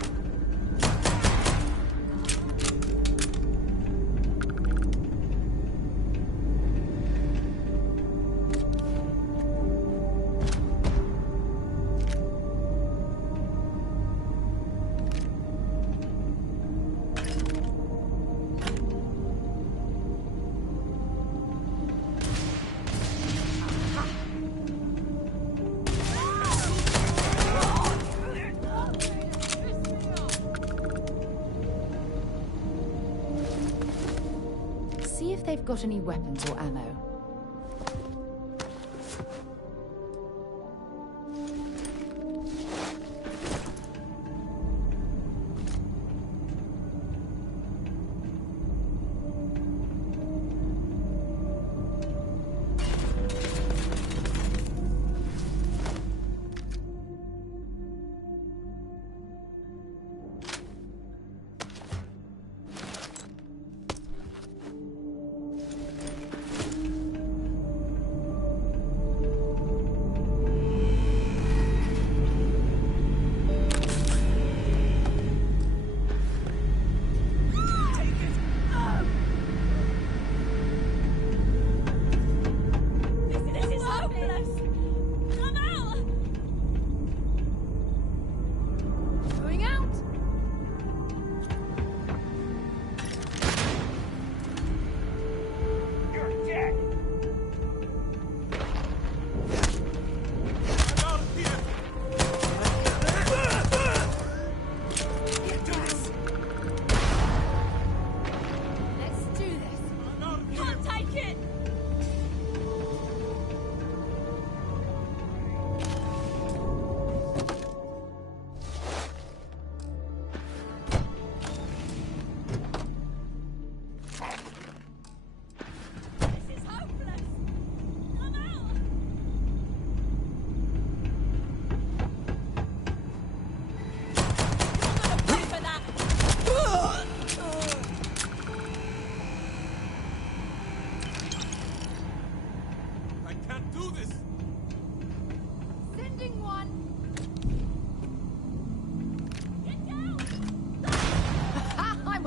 See if they've got any weapons or ammo.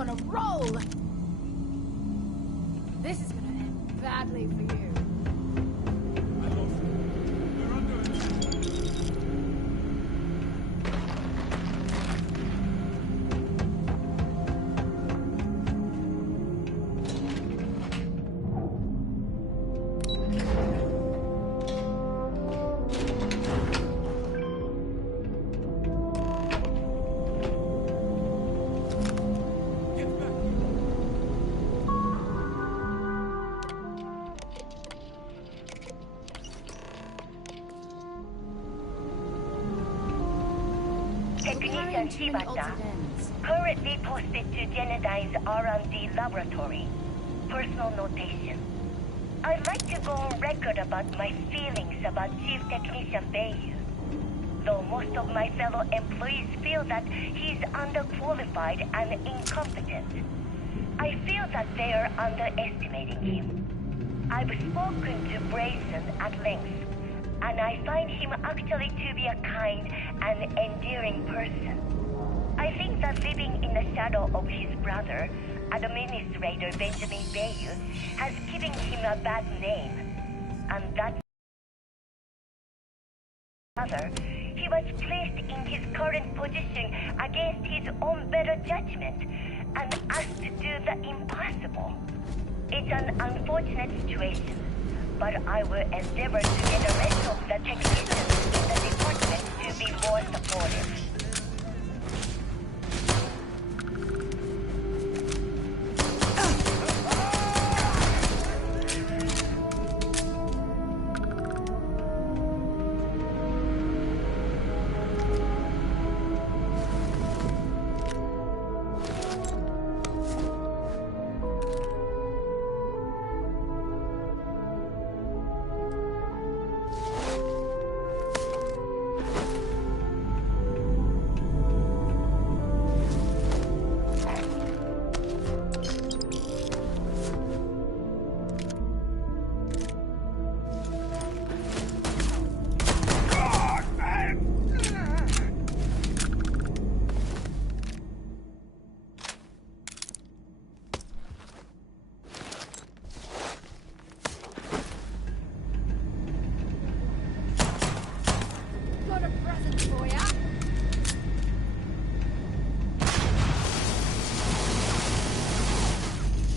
on a roll! This is gonna end badly for you. Technician Shibata, currently posted to Genedine's R&D laboratory. Personal notation. I'd like to go on record about my feelings about Chief Technician Bayu. Though most of my fellow employees feel that he's underqualified and incompetent, I feel that they are underestimating him. I've spoken to Brayson at length, and I find him actually to be a kind and endearing person. I think that living in the shadow of his brother, Administrator Benjamin Bayu, has given him a bad name. And that brother, he was placed in his current position against his own better judgment and asked to do the impossible. It's an unfortunate situation, but I will endeavor to get the rest of the technicians in the department to be more supportive.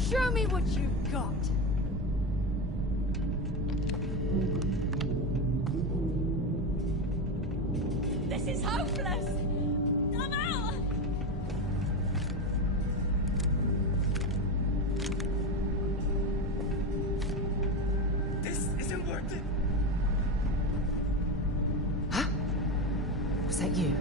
Show me what you've got. This is hopeless. I'm out. This isn't worth it. Huh? Was that you?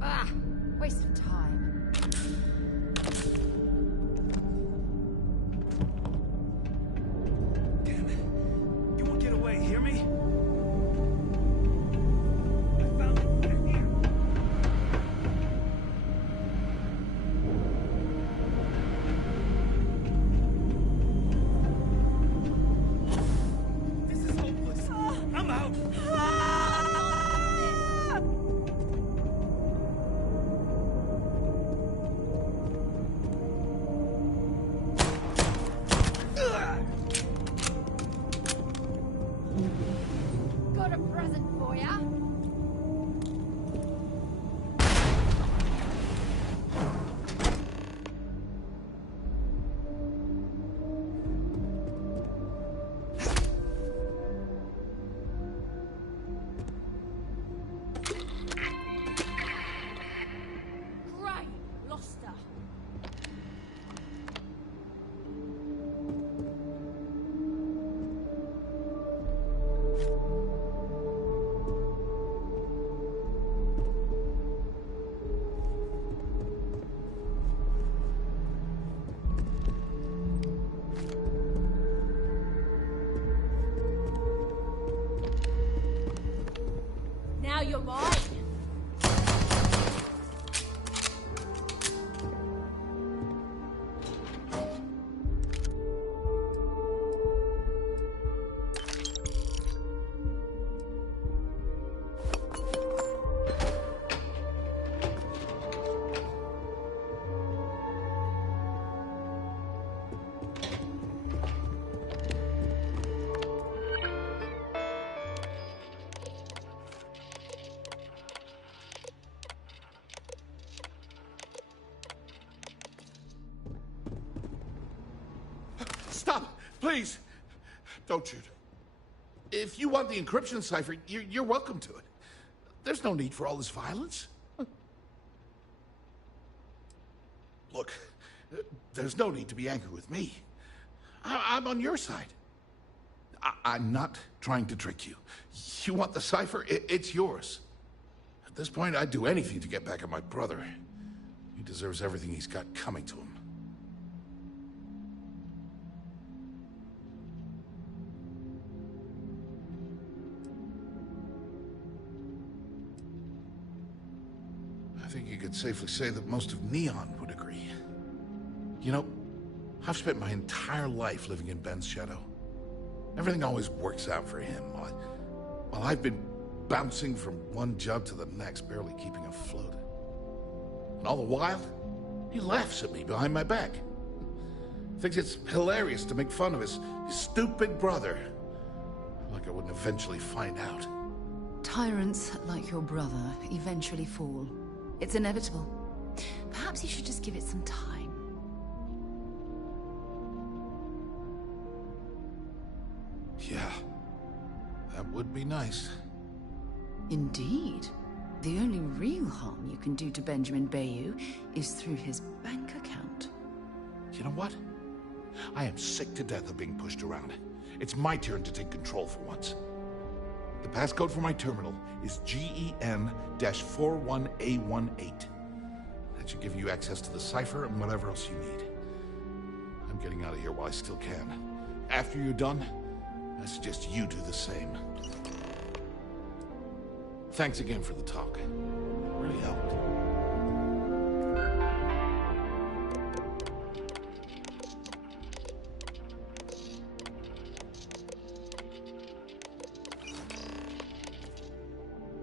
Ah, waste of time. Damn it. You won't get away, hear me? This is hopeless. I'm out. Got a present for ya. Great, lost her. Please, don't shoot. If you want the encryption cipher, you're welcome to it. There's no need for all this violence. Look, there's no need to be angry with me. I'm on your side. I'm not trying to trick you. You want the cipher? It's yours. At this point, I'd do anything to get back at my brother. He deserves everything he's got coming to him. I think you could safely say that most of Neon would agree. You know, I've spent my entire life living in Ben's shadow. Everything always works out for him, while I've been bouncing from one job to the next, barely keeping afloat. And all the while, he laughs at me behind my back. Thinks it's hilarious to make fun of his stupid brother. Like I wouldn't eventually find out. Tyrants like your brother eventually fall. It's inevitable. Perhaps you should just give it some time. Yeah, that would be nice. Indeed. The only real harm you can do to Benjamin Bayou is through his bank account. You know what? I am sick to death of being pushed around. It's my turn to take control for once. The passcode for my terminal is GEN-41A18. That should give you access to the cipher and whatever else you need. I'm getting out of here while I still can. After you're done, I suggest you do the same. Thanks again for the talk. It really helped.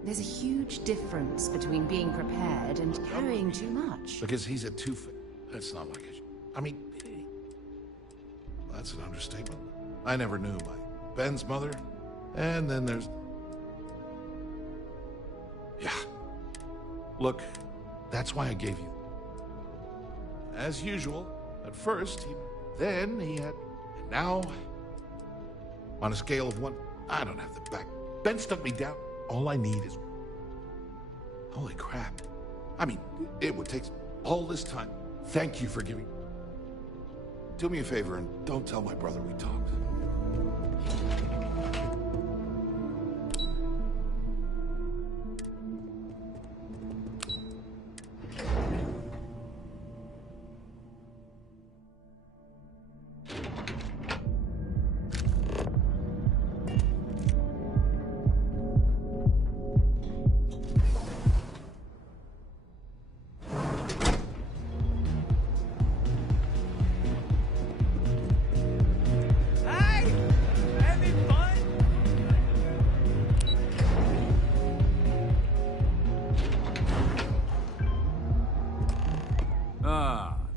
There's a huge difference between being prepared and carrying too much. Because he's a two-faced. That's not like it. I mean, that's an understatement. I never knew Ben's mother, and then there's... Yeah. Look, that's why I gave you... As usual, at first, then he had... And now, on a scale of 1, I don't have the back. Ben stuck me down. All I need is... Holy crap. I mean, it would take all this time. Thank you for giving... Do me a favor and don't tell my brother we talked.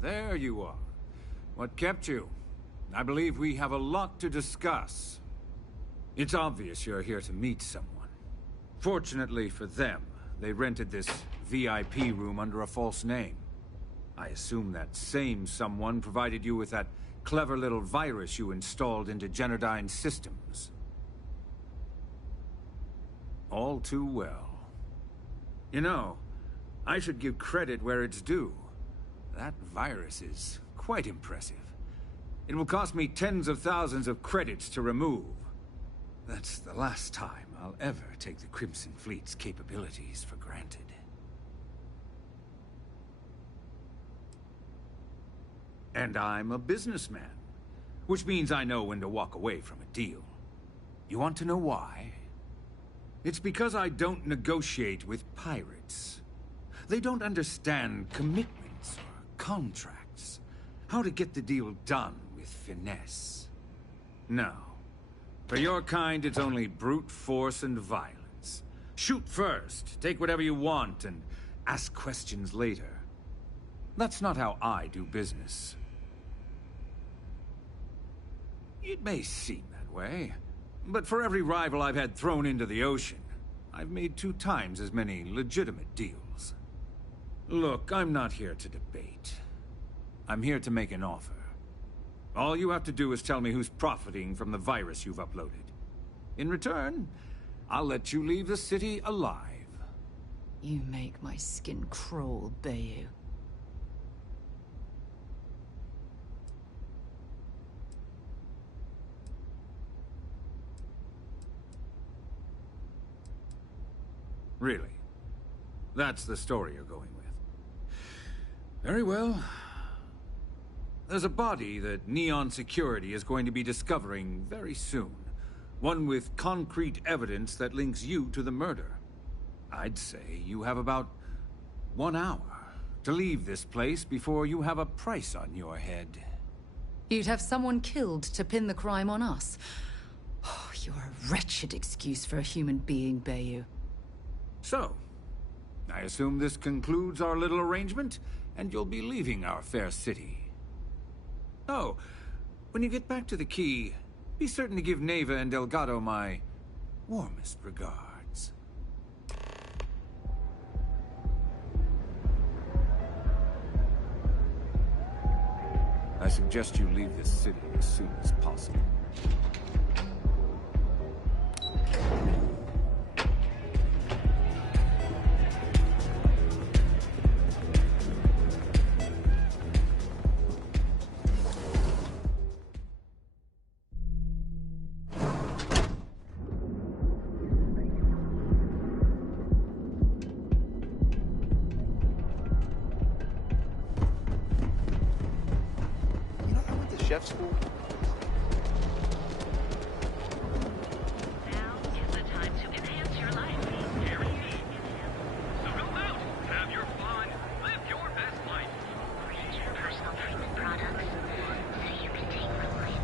There you are. What kept you? I believe we have a lot to discuss. It's obvious you're here to meet someone. Fortunately for them, they rented this VIP room under a false name. I assume that same someone provided you with that clever little virus you installed into Genodyne's systems. All too well. You know, I should give credit where it's due. That virus is quite impressive. It will cost me tens of thousands of credits to remove. That's the last time I'll ever take the Crimson Fleet's capabilities for granted. And I'm a businessman, which means I know when to walk away from a deal. You want to know why? It's because I don't negotiate with pirates. They don't understand commitments or contracts. How to get the deal done with finesse. No. For your kind, it's only brute force and violence. Shoot first, take whatever you want, and ask questions later. That's not how I do business. It may seem that way, but for every rival I've had thrown into the ocean, I've made 2 times as many legitimate deals. Look, I'm not here to debate. I'm here to make an offer. All you have to do is tell me who's profiting from the virus you've uploaded. In return, I'll let you leave the city alive. You make my skin crawl, Bayou. Really? That's the story you're going with. Very well. There's a body that Neon Security is going to be discovering very soon. One with concrete evidence that links you to the murder. I'd say you have about 1 hour to leave this place before you have a price on your head. You'd have someone killed to pin the crime on us. Oh, you're a wretched excuse for a human being, Bayou. So, I assume this concludes our little arrangement, and you'll be leaving our fair city. Oh, when you get back to the key, be certain to give Neva and Delgado my warmest regards. I suggest you leave this city as soon as possible. Chef school? Now is the time to enhance your life. Guaranteed. So go out, have your fun, live your best life. Create your personal treatment products so you can take the life.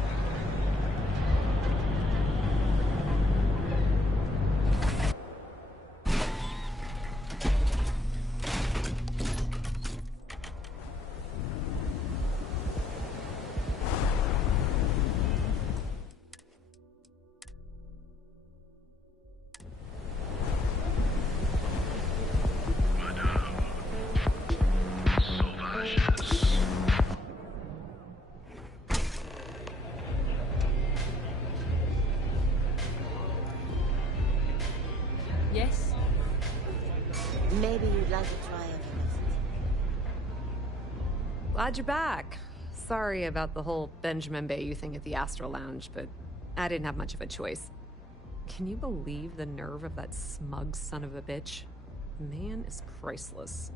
Yes? Maybe you'd like to try a Glad you're back. Sorry about the whole Benjamin Bayou thing at the Astral Lounge, but I didn't have much of a choice. Can you believe the nerve of that smug son of a bitch? The man is priceless.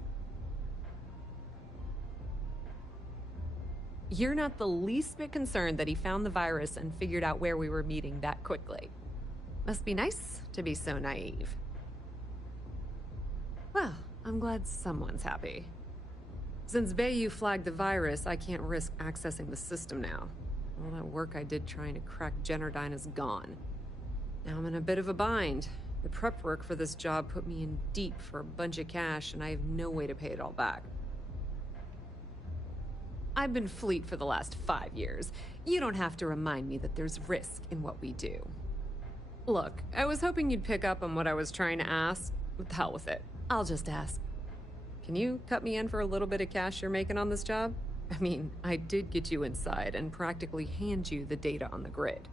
You're not the least bit concerned that he found the virus and figured out where we were meeting that quickly. Must be nice to be so naive. Well, I'm glad someone's happy. Since Bayou flagged the virus, I can't risk accessing the system now. All that work I did trying to crack Generdyne is gone. Now I'm in a bit of a bind. The prep work for this job put me in deep for a bunch of cash, and I have no way to pay it all back. I've been fleet for the last 5 years. You don't have to remind me that there's risk in what we do. Look, I was hoping you'd pick up on what I was trying to ask. The hell with it. I'll just ask. Can you cut me in for a little bit of cash you're making on this job? I mean, I did get you inside and practically hand you the data on the grid.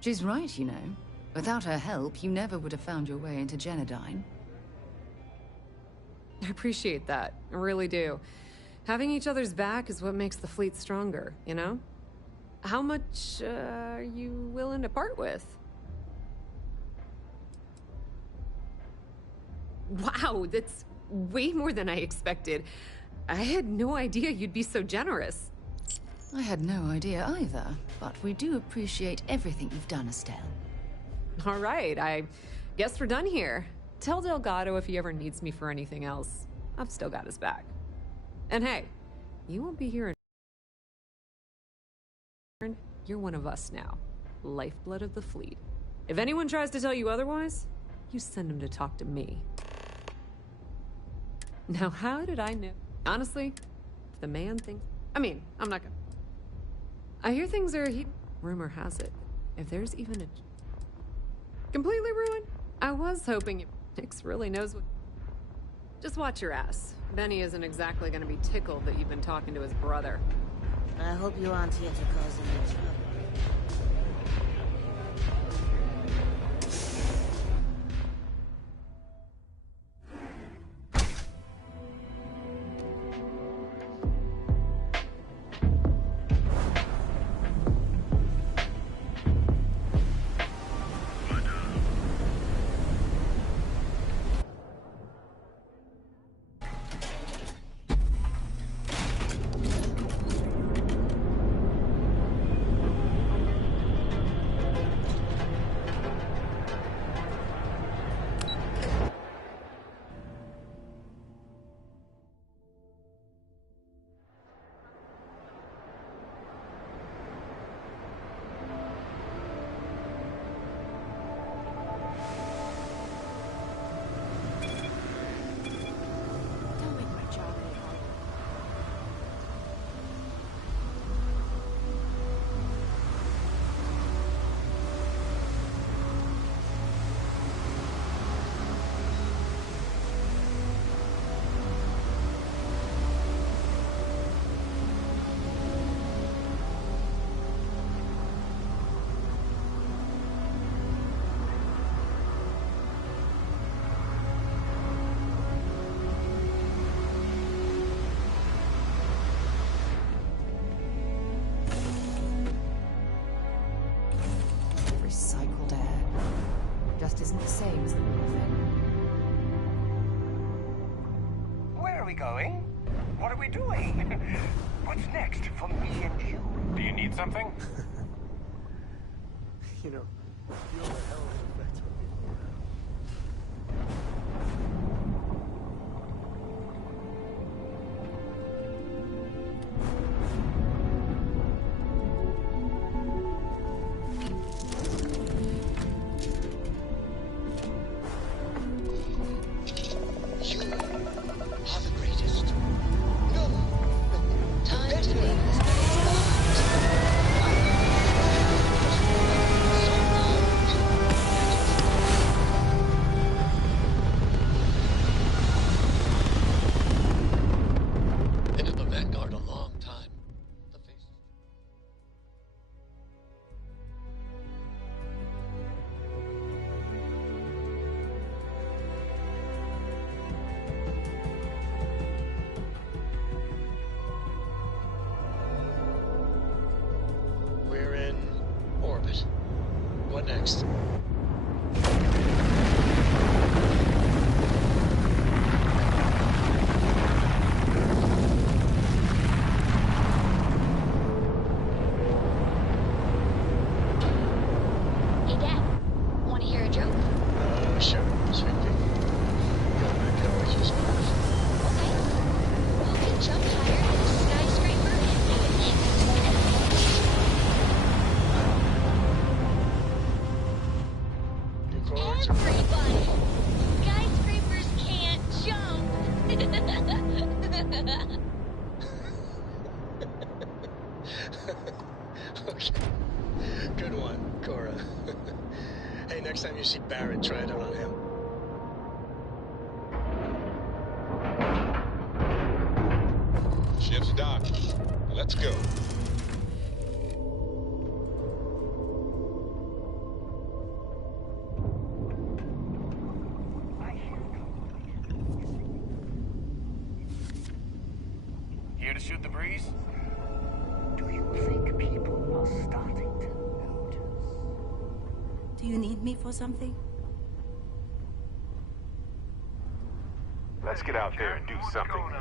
She's right, you know. Without her help, you never would have found your way into Generdyne. I appreciate that. I really do. Having each other's back is what makes the fleet stronger, you know? How much are you willing to part with? Wow, that's way more than I expected. I had no idea you'd be so generous. I had no idea either, but we do appreciate everything you've done, Estelle. All right, I guess we're done here. Tell Delgado if he ever needs me for anything else. I've still got his back. And hey, you won't be here in... You're one of us now. Lifeblood of the fleet. If anyone tries to tell you otherwise, you send them to talk to me. Now, how did I know? Honestly, if the man thinks... I mean, I'm not gonna... I hear things are... Rumor has it, if there's even a... Completely ruined? I was hoping Nix really knows what... Just watch your ass. Benny isn't exactly gonna be tickled that you've been talking to his brother. I hope you aren't here to cause any trouble. Recycled air. Just isn't the same as the real thing. Where are we going? What are we doing? What's next for me and you? Do you need something? You know, you're a hell of an effect on people around. You are the greatest. No. Time to leave this place behind. Been in the Vanguard a long time. The face. We're in orbit. What next? Hey, Dad. Want to hear a joke? Sure, sweet pea. Government can always use more. Okay. Who can jump higher than a skyscraper and do it New chords? Everybody! Skyscrapers can't jump! Okay. Good one, Cora. Hey, next time you see Barrett, try it out on him. Ship's docked. Let's go. Here to shoot the breeze? Do you think people are starting to notice? Do you need me for something? Let's get out there and do something new.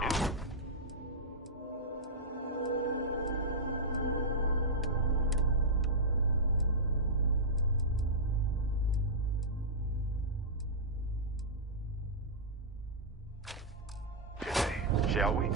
Shall we?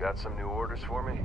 Got some new orders for me?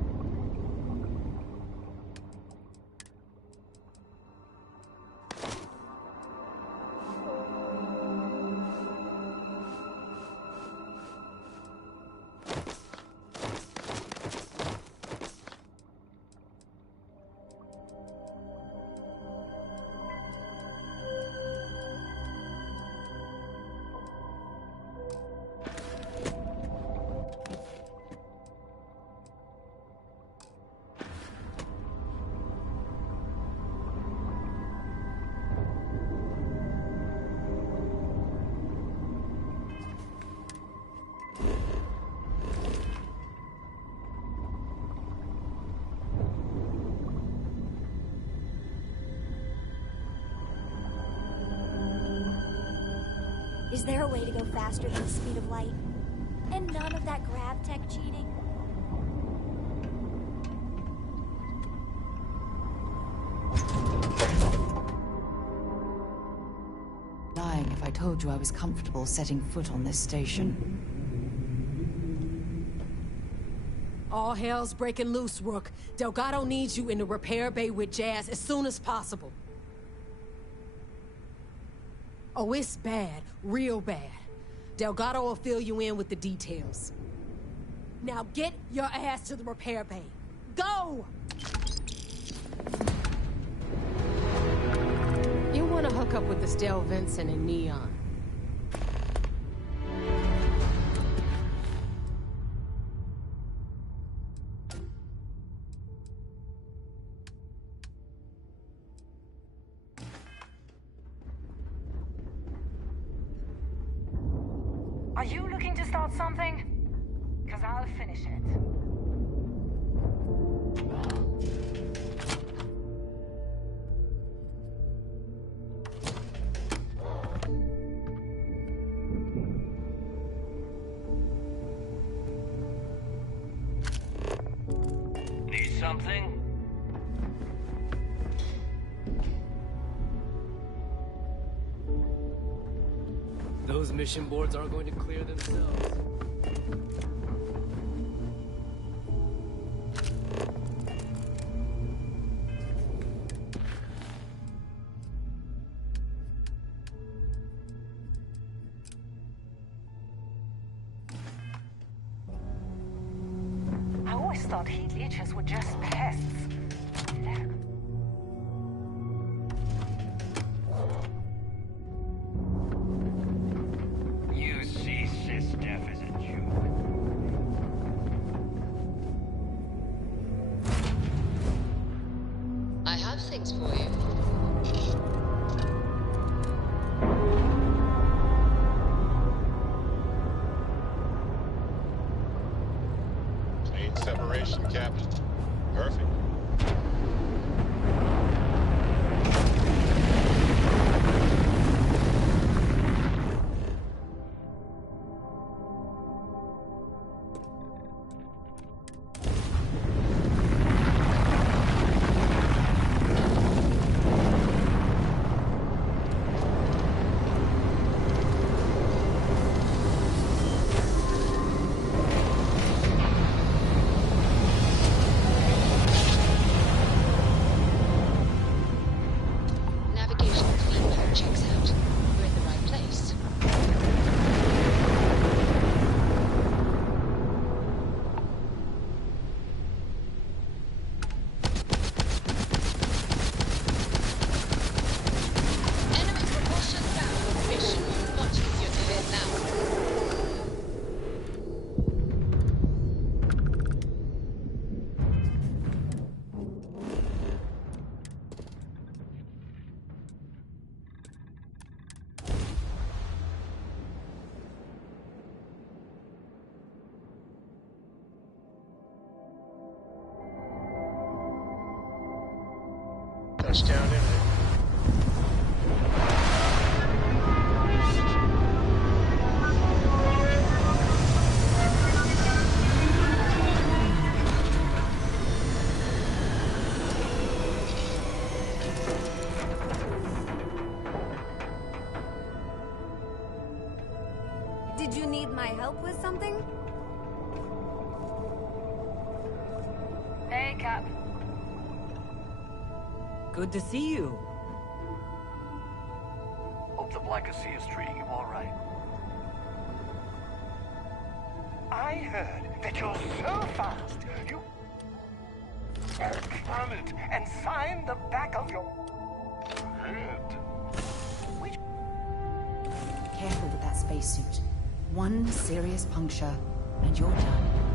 Is there a way to go faster than the speed of light? And none of that grab tech cheating? Lying if I told you I was comfortable setting foot on this station. All hell's breaking loose, Rook. Delgado needs you in the repair bay with Jazz as soon as possible. Oh, it's bad. Real bad. Delgado will fill you in with the details. Now get your ass to the repair bay. Go! You want to hook up with Estelle Vincent and Neon. Are you looking to start something? Because I'll finish it. Need something? Those mission boards aren't going to clear themselves. I always thought heat leeches were just pests. You see Sys-Def as a joke. I have things for you. Clean separation, Captain. Perfect. Navigation clean mode checks out. We're in the right place. Enemy propulsion down. Mission much easier to hit now. Touchdown imminent. Did you need my help with something? up. Good to see you. Hope the Black-Sea is treating you all right. I heard that you're so fast, you from it and signed the back of your head. Careful with that spacesuit. One serious puncture, and you're done.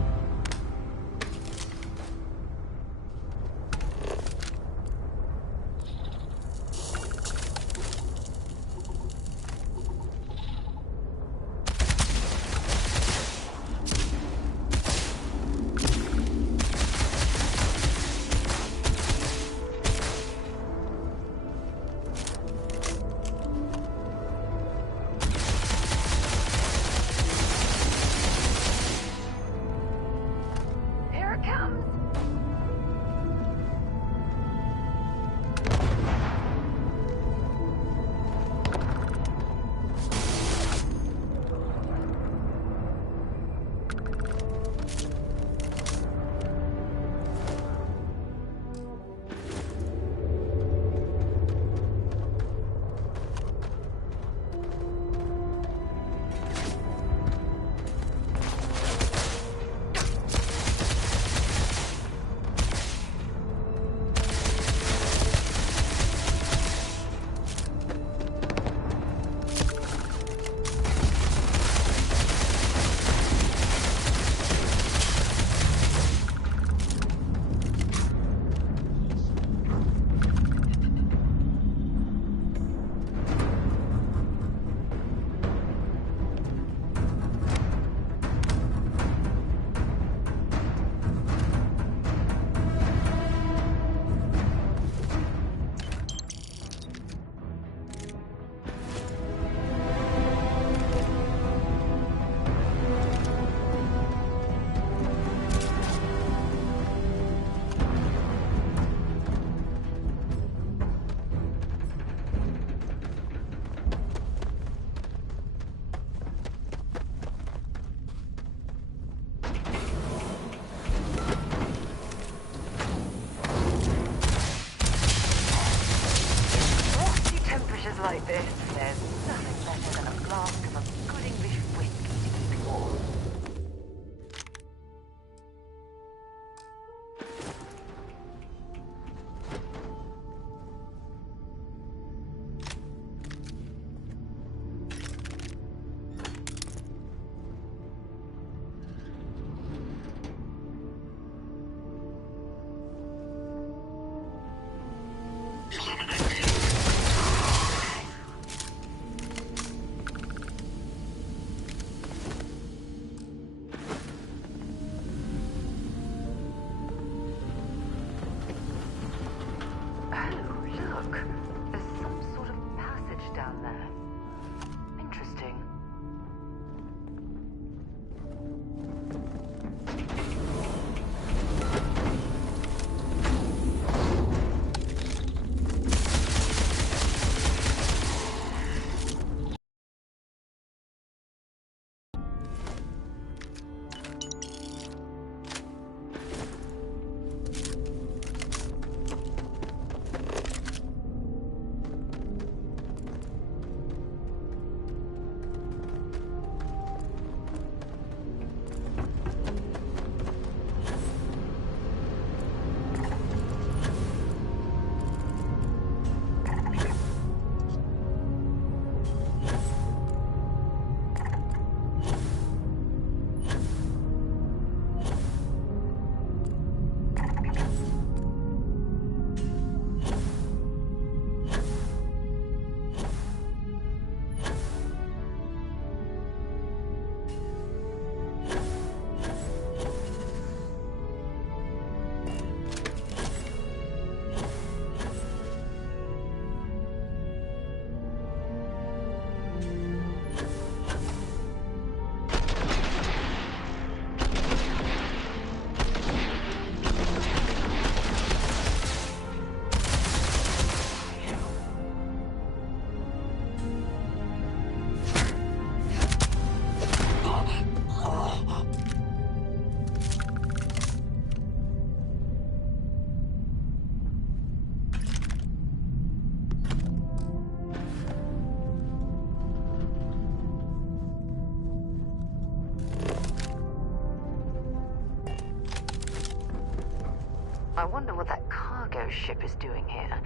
I wonder what that cargo ship is doing here.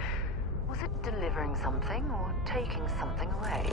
Was it delivering something or taking something away?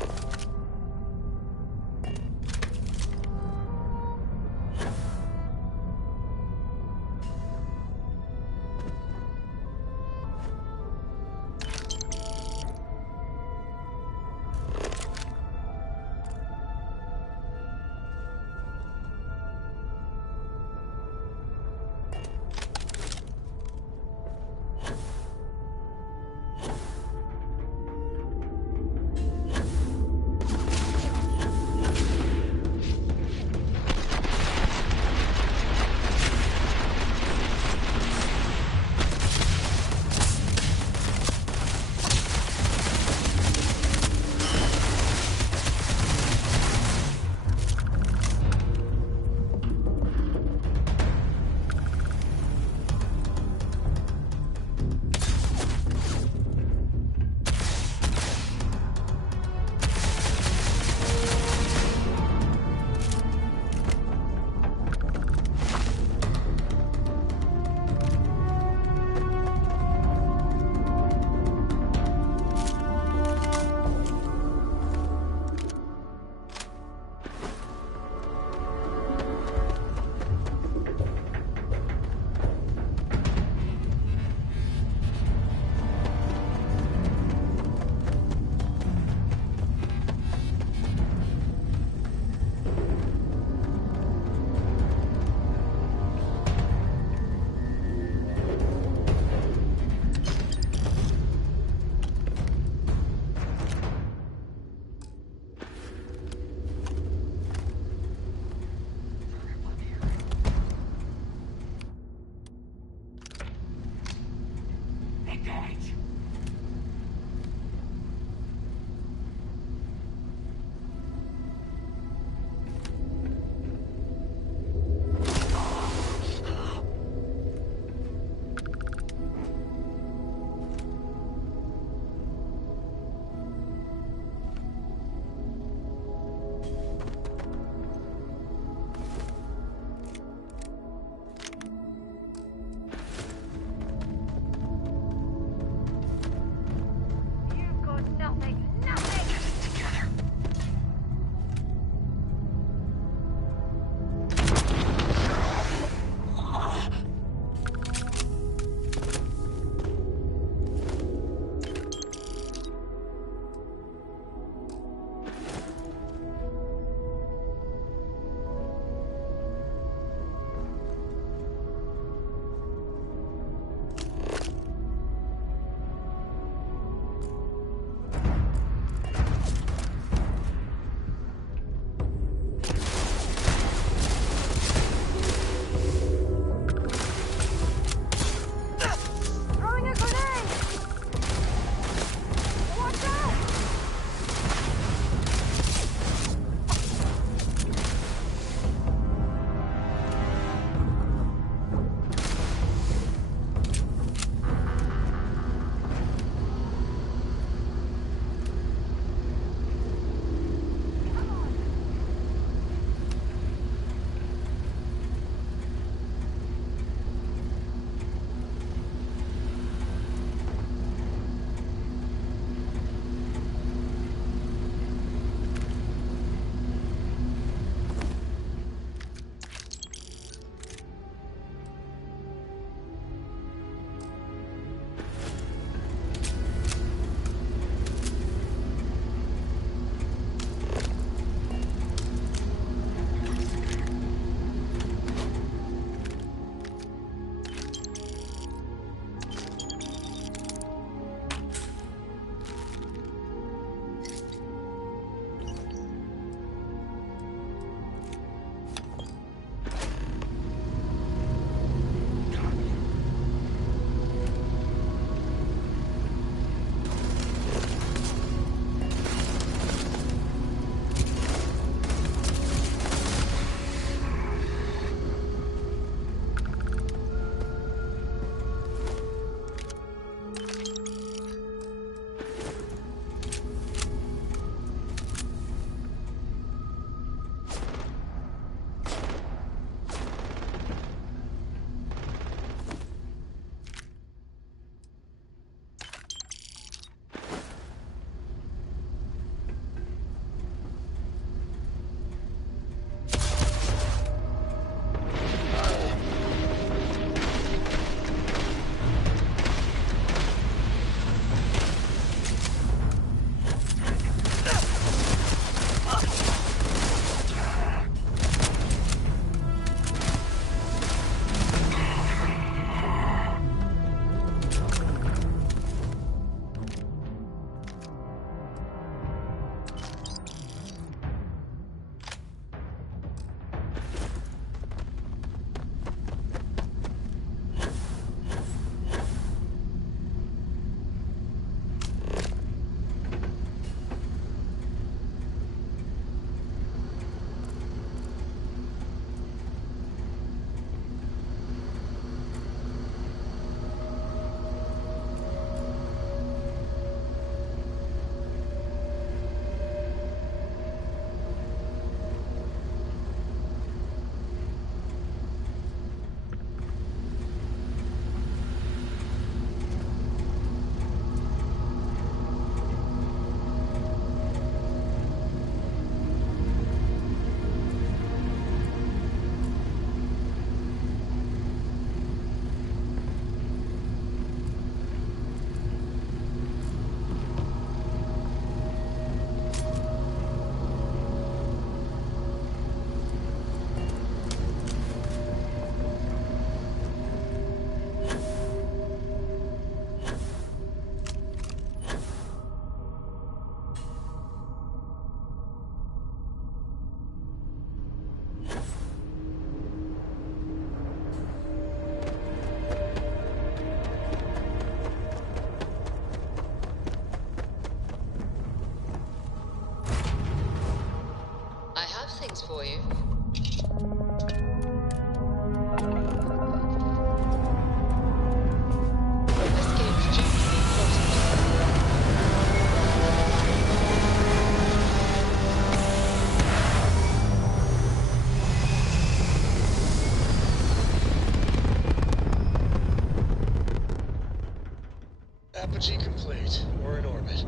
Apogee complete. We're in orbit.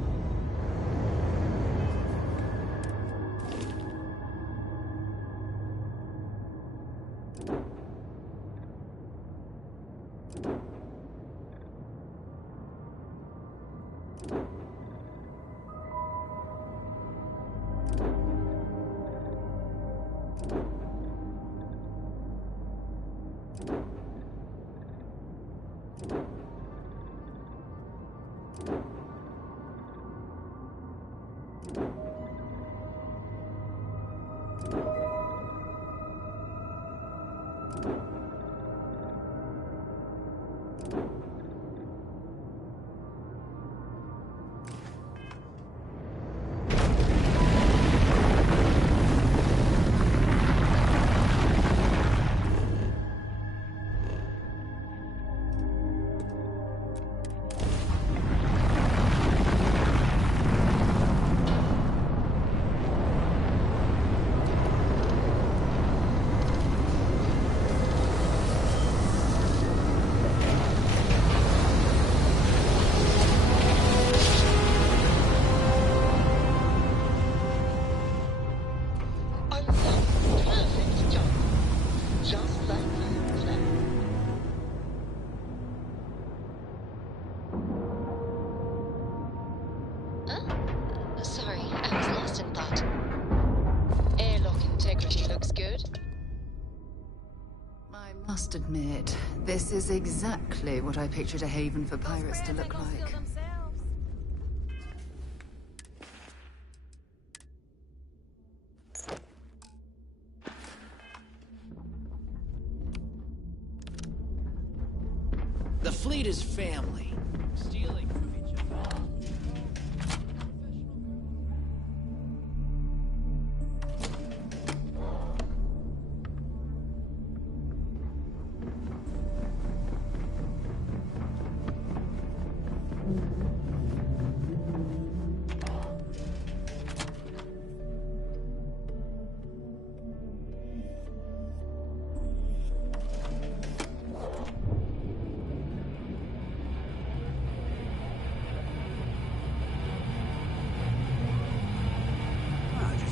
Sorry, I was lost in thought. Airlock integrity looks good. I must admit, this is exactly what I pictured a haven for pirates to look like. The fleet is family. Stealing from each other.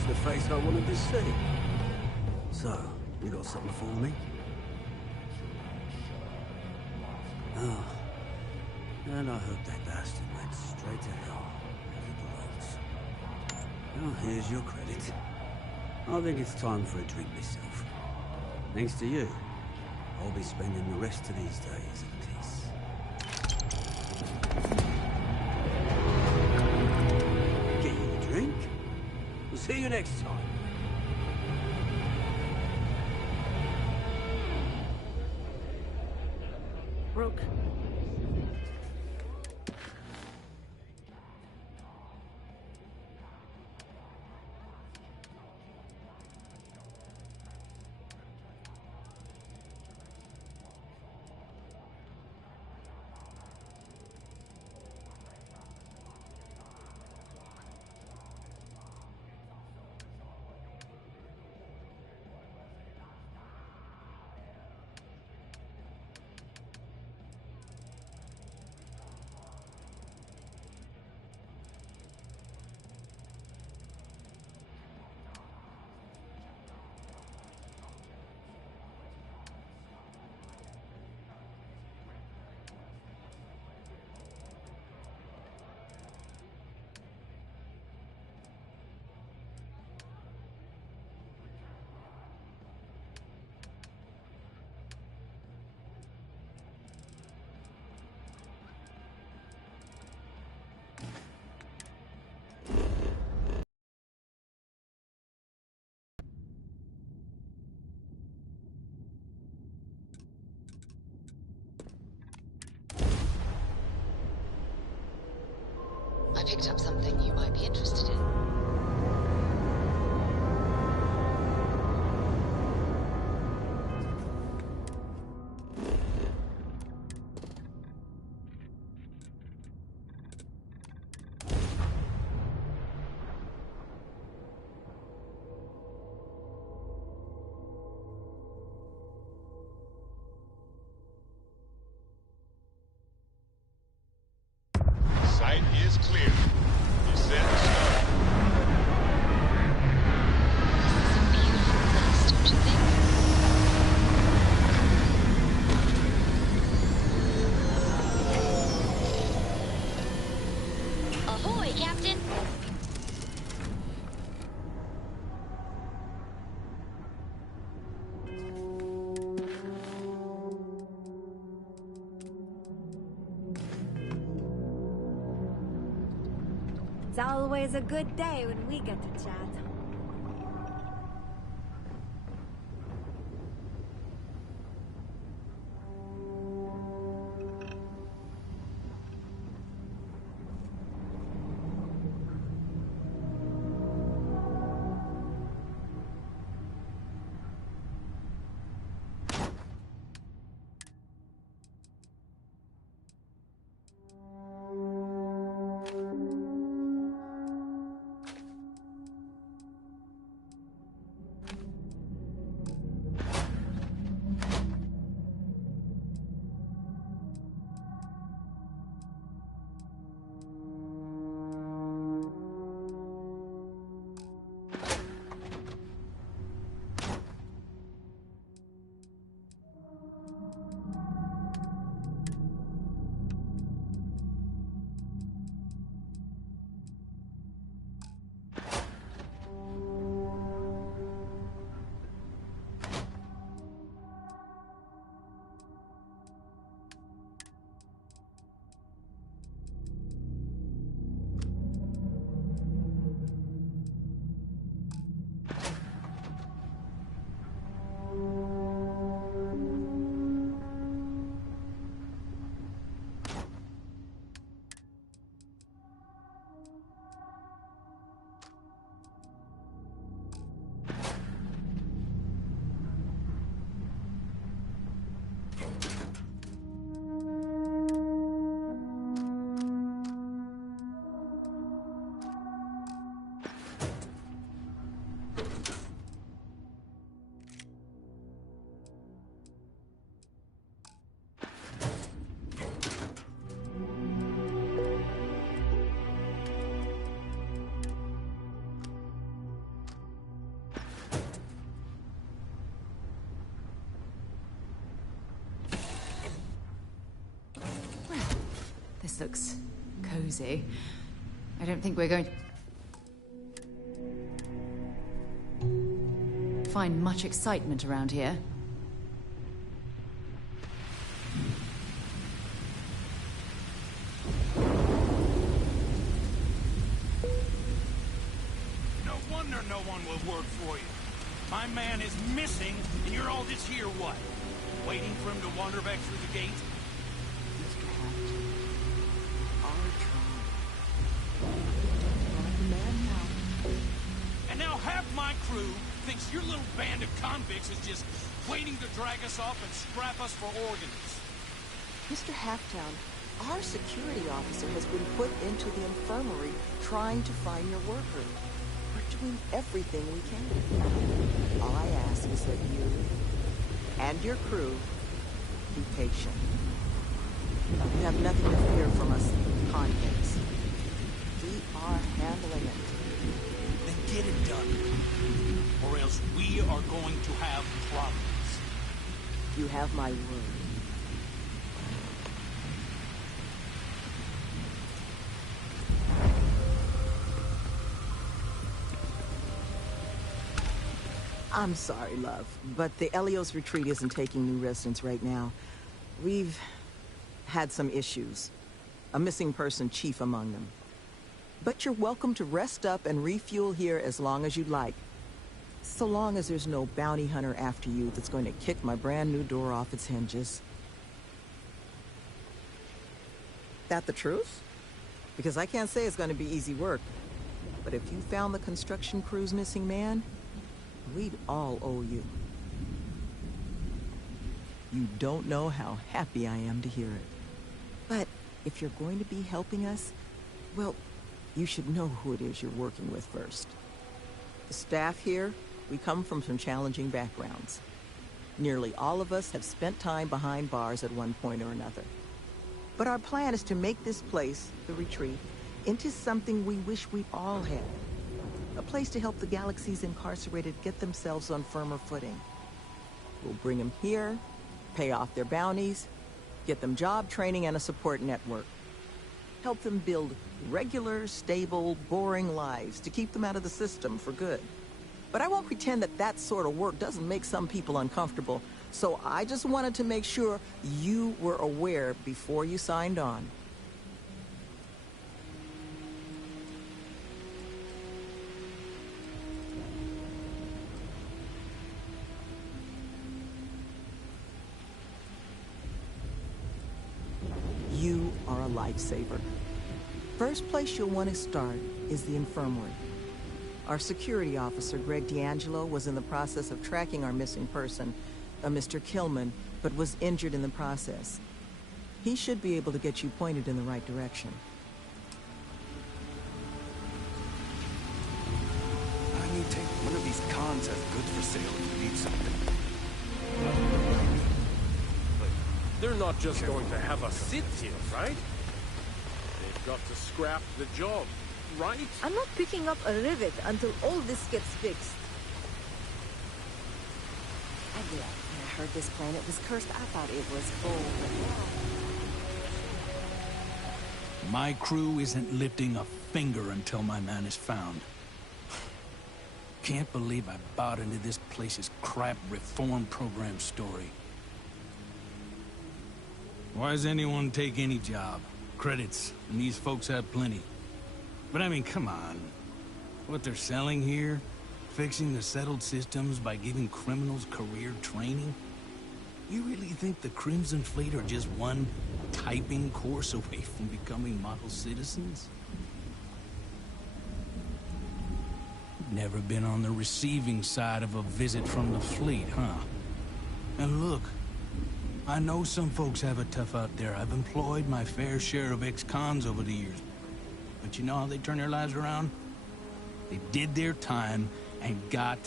The face I wanted to see. So, you got something for me? Oh. And I hope that bastard went straight to hell, as it belongs. Well, here's your credit. I think it's time for a drink myself. Thanks to you, I'll be spending the rest of these days in peace. Get you a drink? We'll see you next time. Brooke. I picked up something you might be interested in. It's always a good day when we get to chat. This looks cozy. I don't think we're going to find much excitement around here. No wonder no one will work for you. My man is missing, and you're all just here, what? Waiting for him to wander back through the gate? And now half my crew thinks your little band of convicts is just waiting to drag us off and scrap us for organs. Mr. Halftown, our security officer has been put into the infirmary trying to find your worker. We're doing everything we can. All I ask is that you and your crew be patient. You have nothing to fear from us convicts. We are handling it. Then get it done. Or else we are going to have problems. You have my word. I'm sorry, love, but the Elios retreat isn't taking new residents right now. We've had some issues. A missing person chief among them. But you're welcome to rest up and refuel here as long as you'd like. So long as there's no bounty hunter after you that's going to kick my brand new door off its hinges. That the truth? Because I can't say it's going to be easy work. But if you found the construction crew's missing man, we'd all owe you. You don't know how happy I am to hear it. But if you're going to be helping us, well, you should know who it is you're working with first. The staff here, we come from some challenging backgrounds. Nearly all of us have spent time behind bars at one point or another. But our plan is to make this place, the retreat, into something we wish we all had. A place to help the galaxy's incarcerated get themselves on firmer footing. We'll bring them here, pay off their bounties, get them job training and a support network. Help them build regular, stable, boring lives to keep them out of the system for good. But I won't pretend that that sort of work doesn't make some people uncomfortable, so I just wanted to make sure you were aware before you signed on. are a lifesaver. First place you'll want to start is the infirmary. Our security officer, Greg D'Angelo, was in the process of tracking our missing person, a Mr. Killman, but was injured in the process. He should be able to get you pointed in the right direction. I mean, take one of these cons has goods for sale if you need something. They're not just going to have us sit here, right? They've got to scrap the job, right? I'm not picking up a rivet until all this gets fixed. When I heard this planet was cursed, I thought it was full, but My crew isn't lifting a finger until my man is found. Can't believe I bought into this place's crap reform program story. Why does anyone take any job? Credits, and these folks have plenty. But I mean, come on. What they're selling here? Fixing the settled systems by giving criminals career training? You really think the Crimson Fleet are just one typing course away from becoming model citizens? Never been on the receiving side of a visit from the fleet, huh? And look, I know some folks have it tough out there. I've employed my fair share of ex-cons over the years. But you know how they turn their lives around? They did their time and got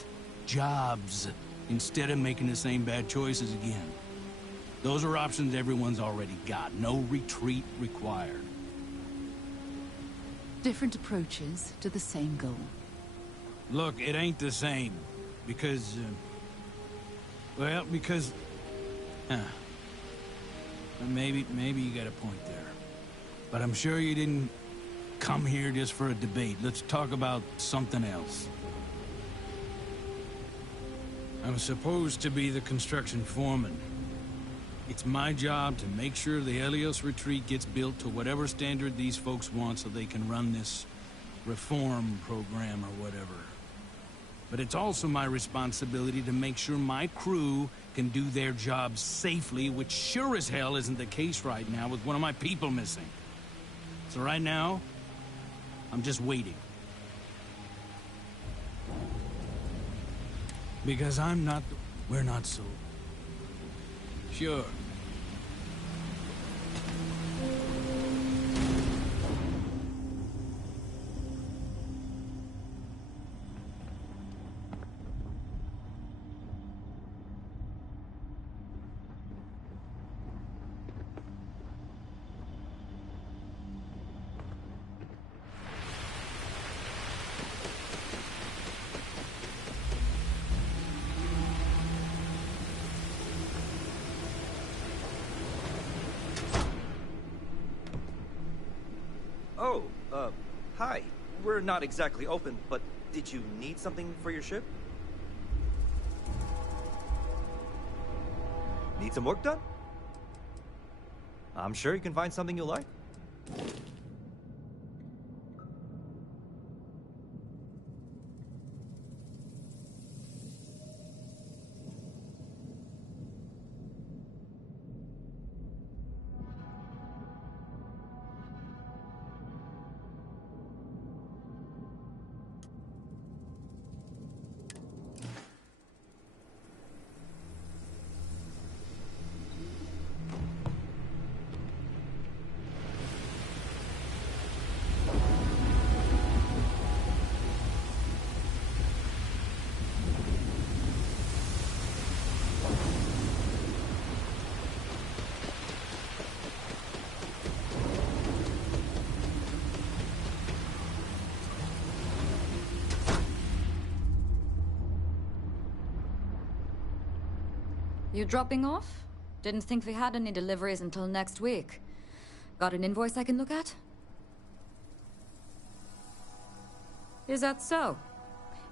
jobs instead of making the same bad choices again. Those are options everyone's already got. No retreat required. Different approaches to the same goal. Look, it ain't the same. Because, because... maybe you got a point there. But I'm sure you didn't come here just for a debate. Let's talk about something else. I'm supposed to be the construction foreman. It's my job to make sure the Helios retreat gets built to whatever standard these folks want so they can run this reform program or whatever. But it's also my responsibility to make sure my crew can do their jobs safely, which sure as hell isn't the case right now with one of my people missing. So right now, I'm just waiting. Because we're not so... Sure. Oh, hi. We're not exactly open, but did you need something for your ship? Need some work done? I'm sure you can find something you'll like. You dropping off? Didn't think we had any deliveries until next week. Got an invoice I can look at? Is that so?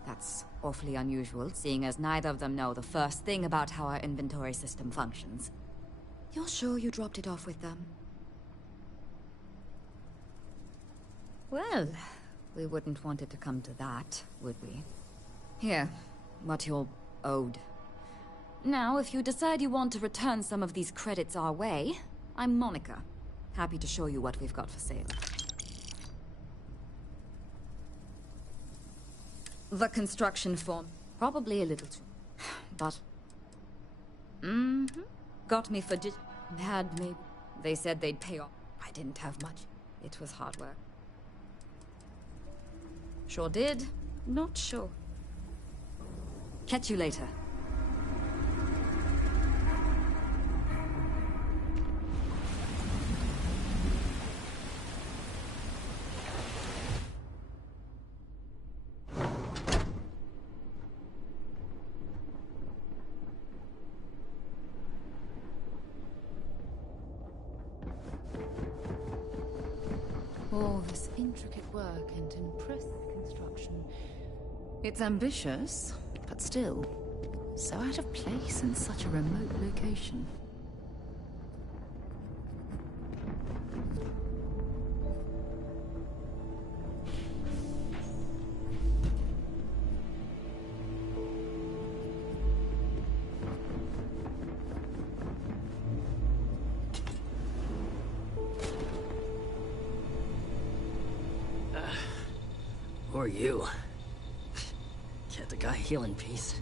That's awfully unusual, seeing as neither of them know the first thing about how our inventory system functions. You're sure you dropped it off with them? Well, we wouldn't want it to come to that, would we? Here, what you're owed. Now, if you decide you want to return some of these credits our way, I'm Monica. Happy to show you what we've got for sale. The construction form. Probably a little too. But... Got me for had maybe. They said they'd pay off. I didn't have much. It was hard work. Sure did. Not sure. Catch you later. All this intricate work and impressive construction. It's ambitious, but still, so out of place in such a remote location. Who are you? Can't the guy heal in peace?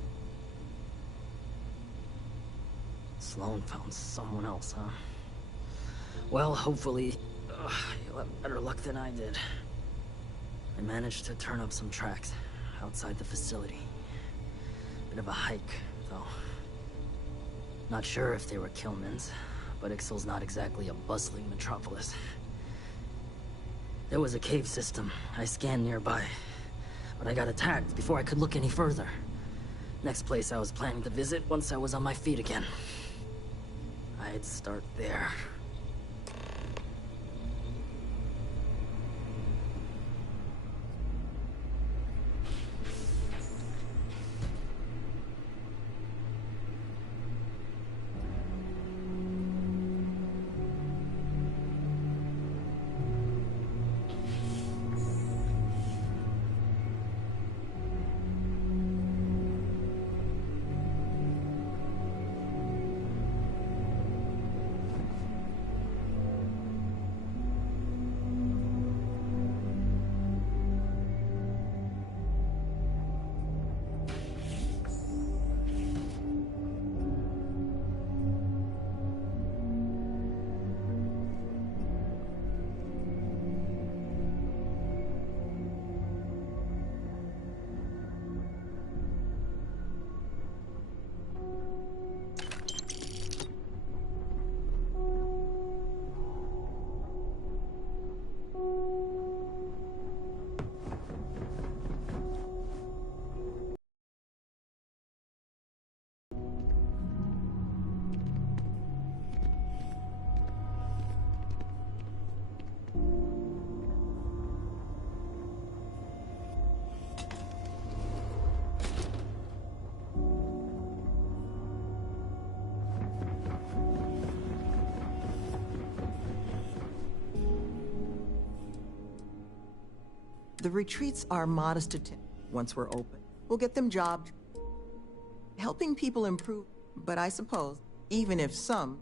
Sloan found someone else, huh? Well, hopefully, you'll have better luck than I did. I managed to turn up some tracks outside the facility. Bit of a hike, though. Not sure if they were Killmans, but Ixal's not exactly a bustling metropolis. There was a cave system I scanned nearby, but I got attacked before I could look any further. Next place I was planning to visit once I was on my feet again. I'd start there. The retreats are modest once we're open. We'll get them jobs, helping people improve. But I suppose, even if some,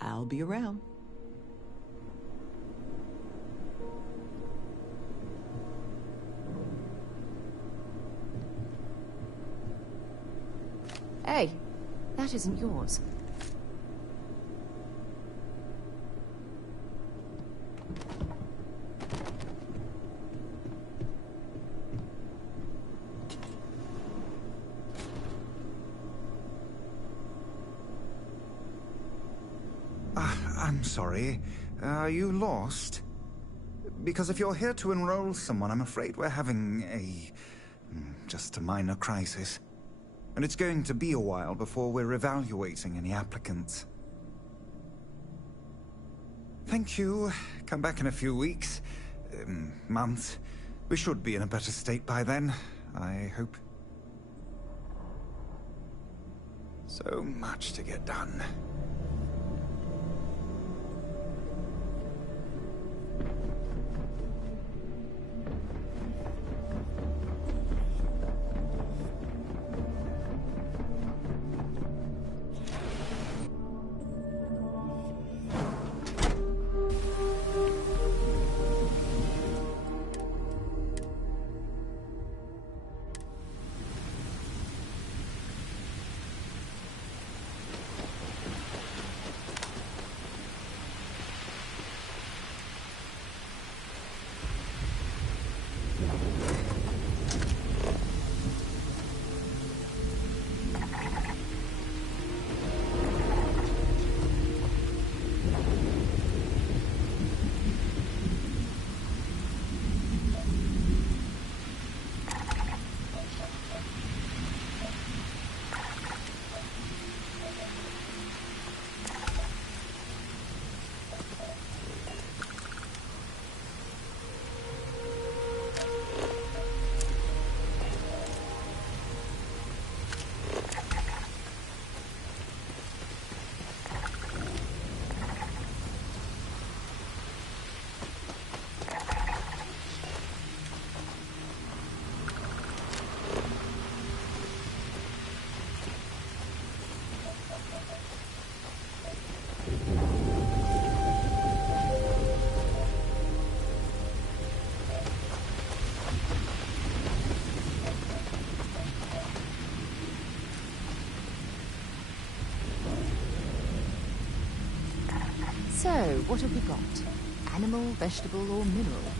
I'll be around. Hey, that isn't yours. I'm sorry. Are you lost? Because if you're here to enroll someone, I'm afraid we're having just a minor crisis. And it's going to be a while before we're evaluating any applicants. Thank you. Come back in a few weeks. Months. We should be in a better state by then, I hope. So much to get done. So, what have we got? Animal, vegetable, or mineral?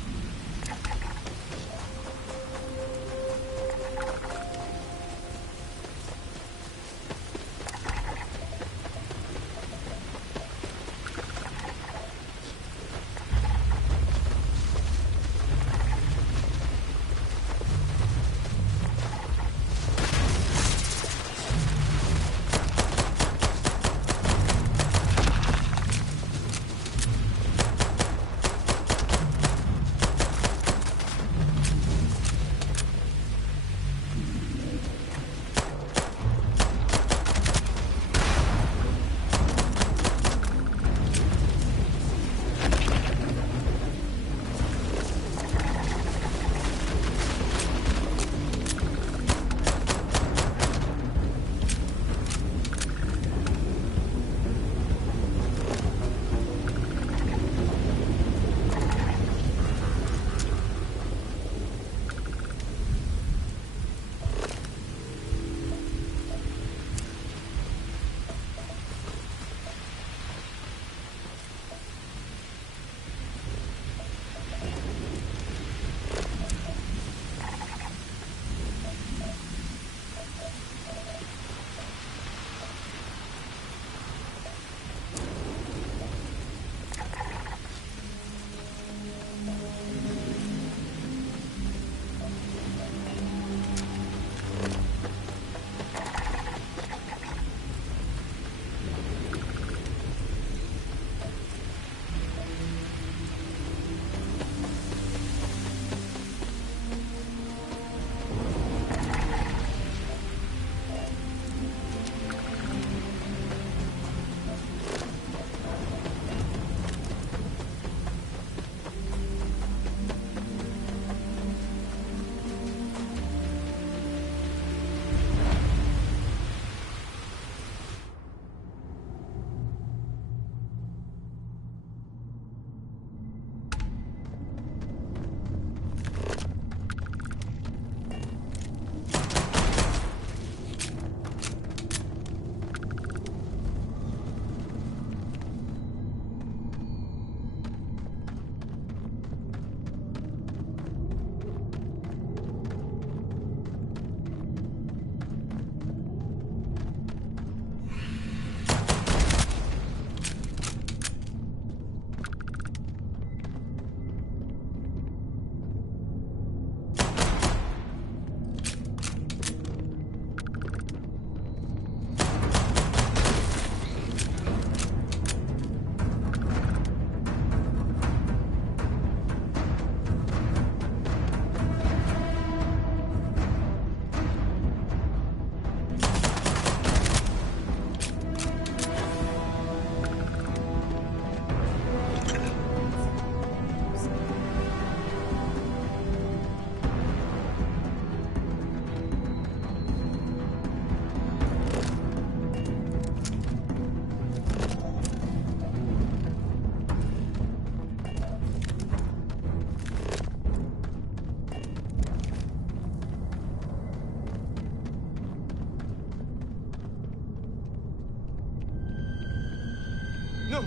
No!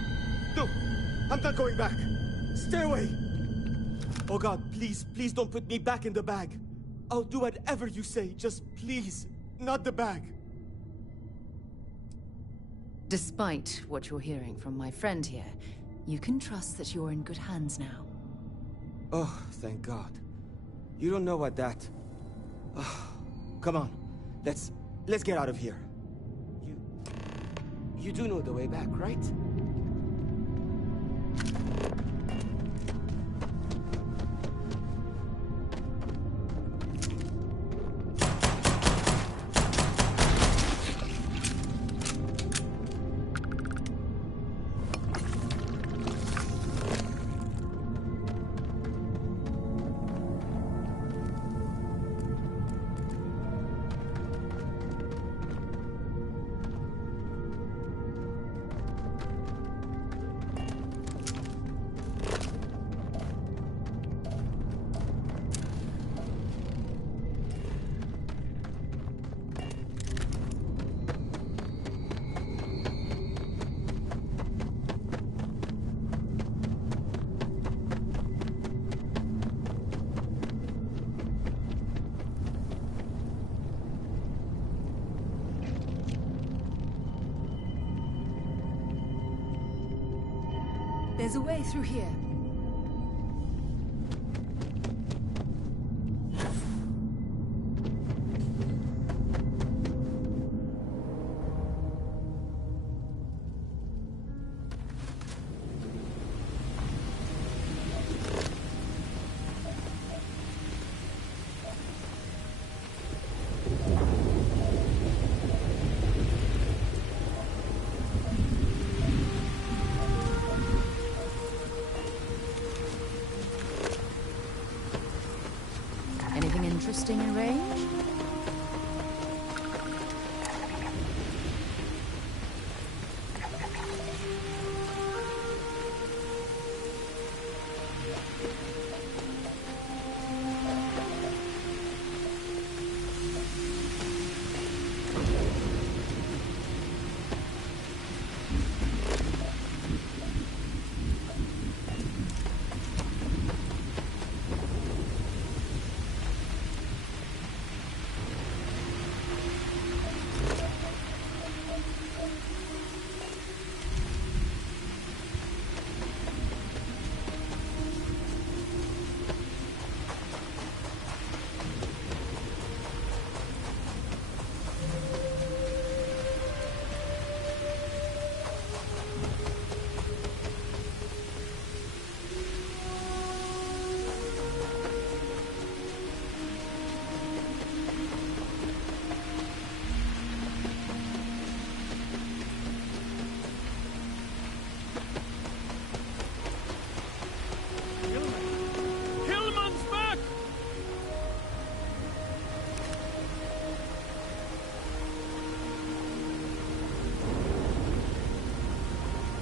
No! I'm not going back! Stay away! Oh God, please, please don't put me back in the bag. I'll do whatever you say, just please, not the bag. Despite what you're hearing from my friend here, you can trust that you're in good hands now. Oh, thank God. You don't know what that... Oh, come on, let's get out of here. You do know the way back, right? There's a way through here. Anything interesting in range?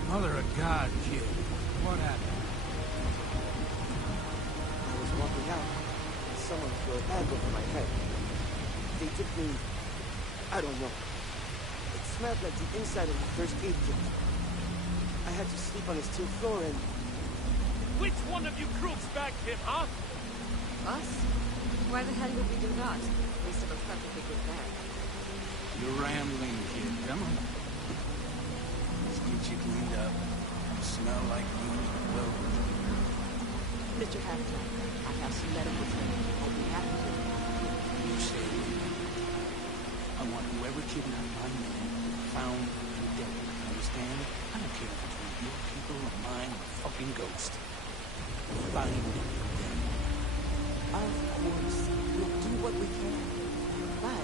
Mother of God, kid. What happened? I was walking out, and someone threw a bag over my head. They took me... I don't know. It smelled like the inside of the first aid kit. I had to sleep on a steel floor and... Which one of you crooks bagged him, huh? Us? Why the hell would we do that? We still have perfectly good bag. You're rambling, kid. Come on. Let's get you cleaned up. You smell like used clothes. Mr. Habitat, I have some medical training. I'll be happy to. You stay with me. I want whoever kidnapped my men found and dead. Understand? I don't care if it's one of your people or mine or a fucking ghost. Find them. Of course. We'll do what we can. But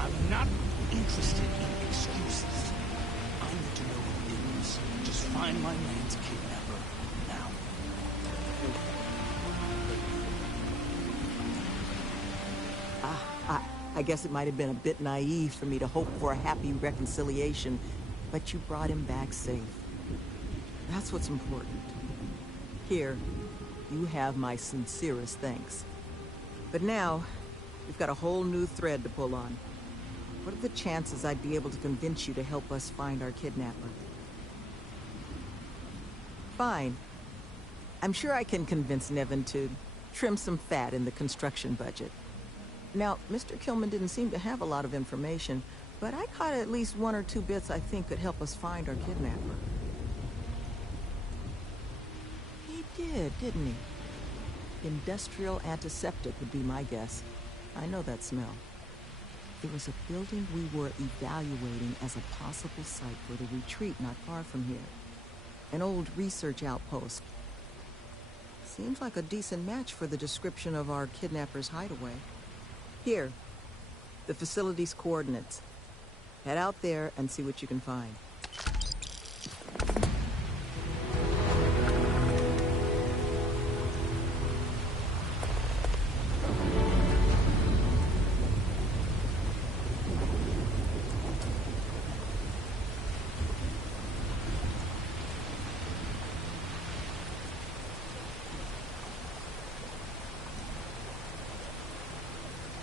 I'm not interested in excuses. I need to know who it is. Just find my man's kidnapper now. I guess it might have been a bit naive for me to hope for a happy reconciliation, but you brought him back safe. That's what's important. Here, you have my sincerest thanks. But now, we've got a whole new thread to pull on. What are the chances I'd be able to convince you to help us find our kidnapper? Fine. I'm sure I can convince Nevin to trim some fat in the construction budget. Now, Mr. Kilman didn't seem to have a lot of information, but I caught at least one or two bits I think could help us find our kidnapper. He did, didn't he? Industrial antiseptic would be my guess. I know that smell. There was a building we were evaluating as a possible site for the retreat not far from here. An old research outpost. Seems like a decent match for the description of our kidnapper's hideaway. Here, the facility's coordinates. Head out there and see what you can find.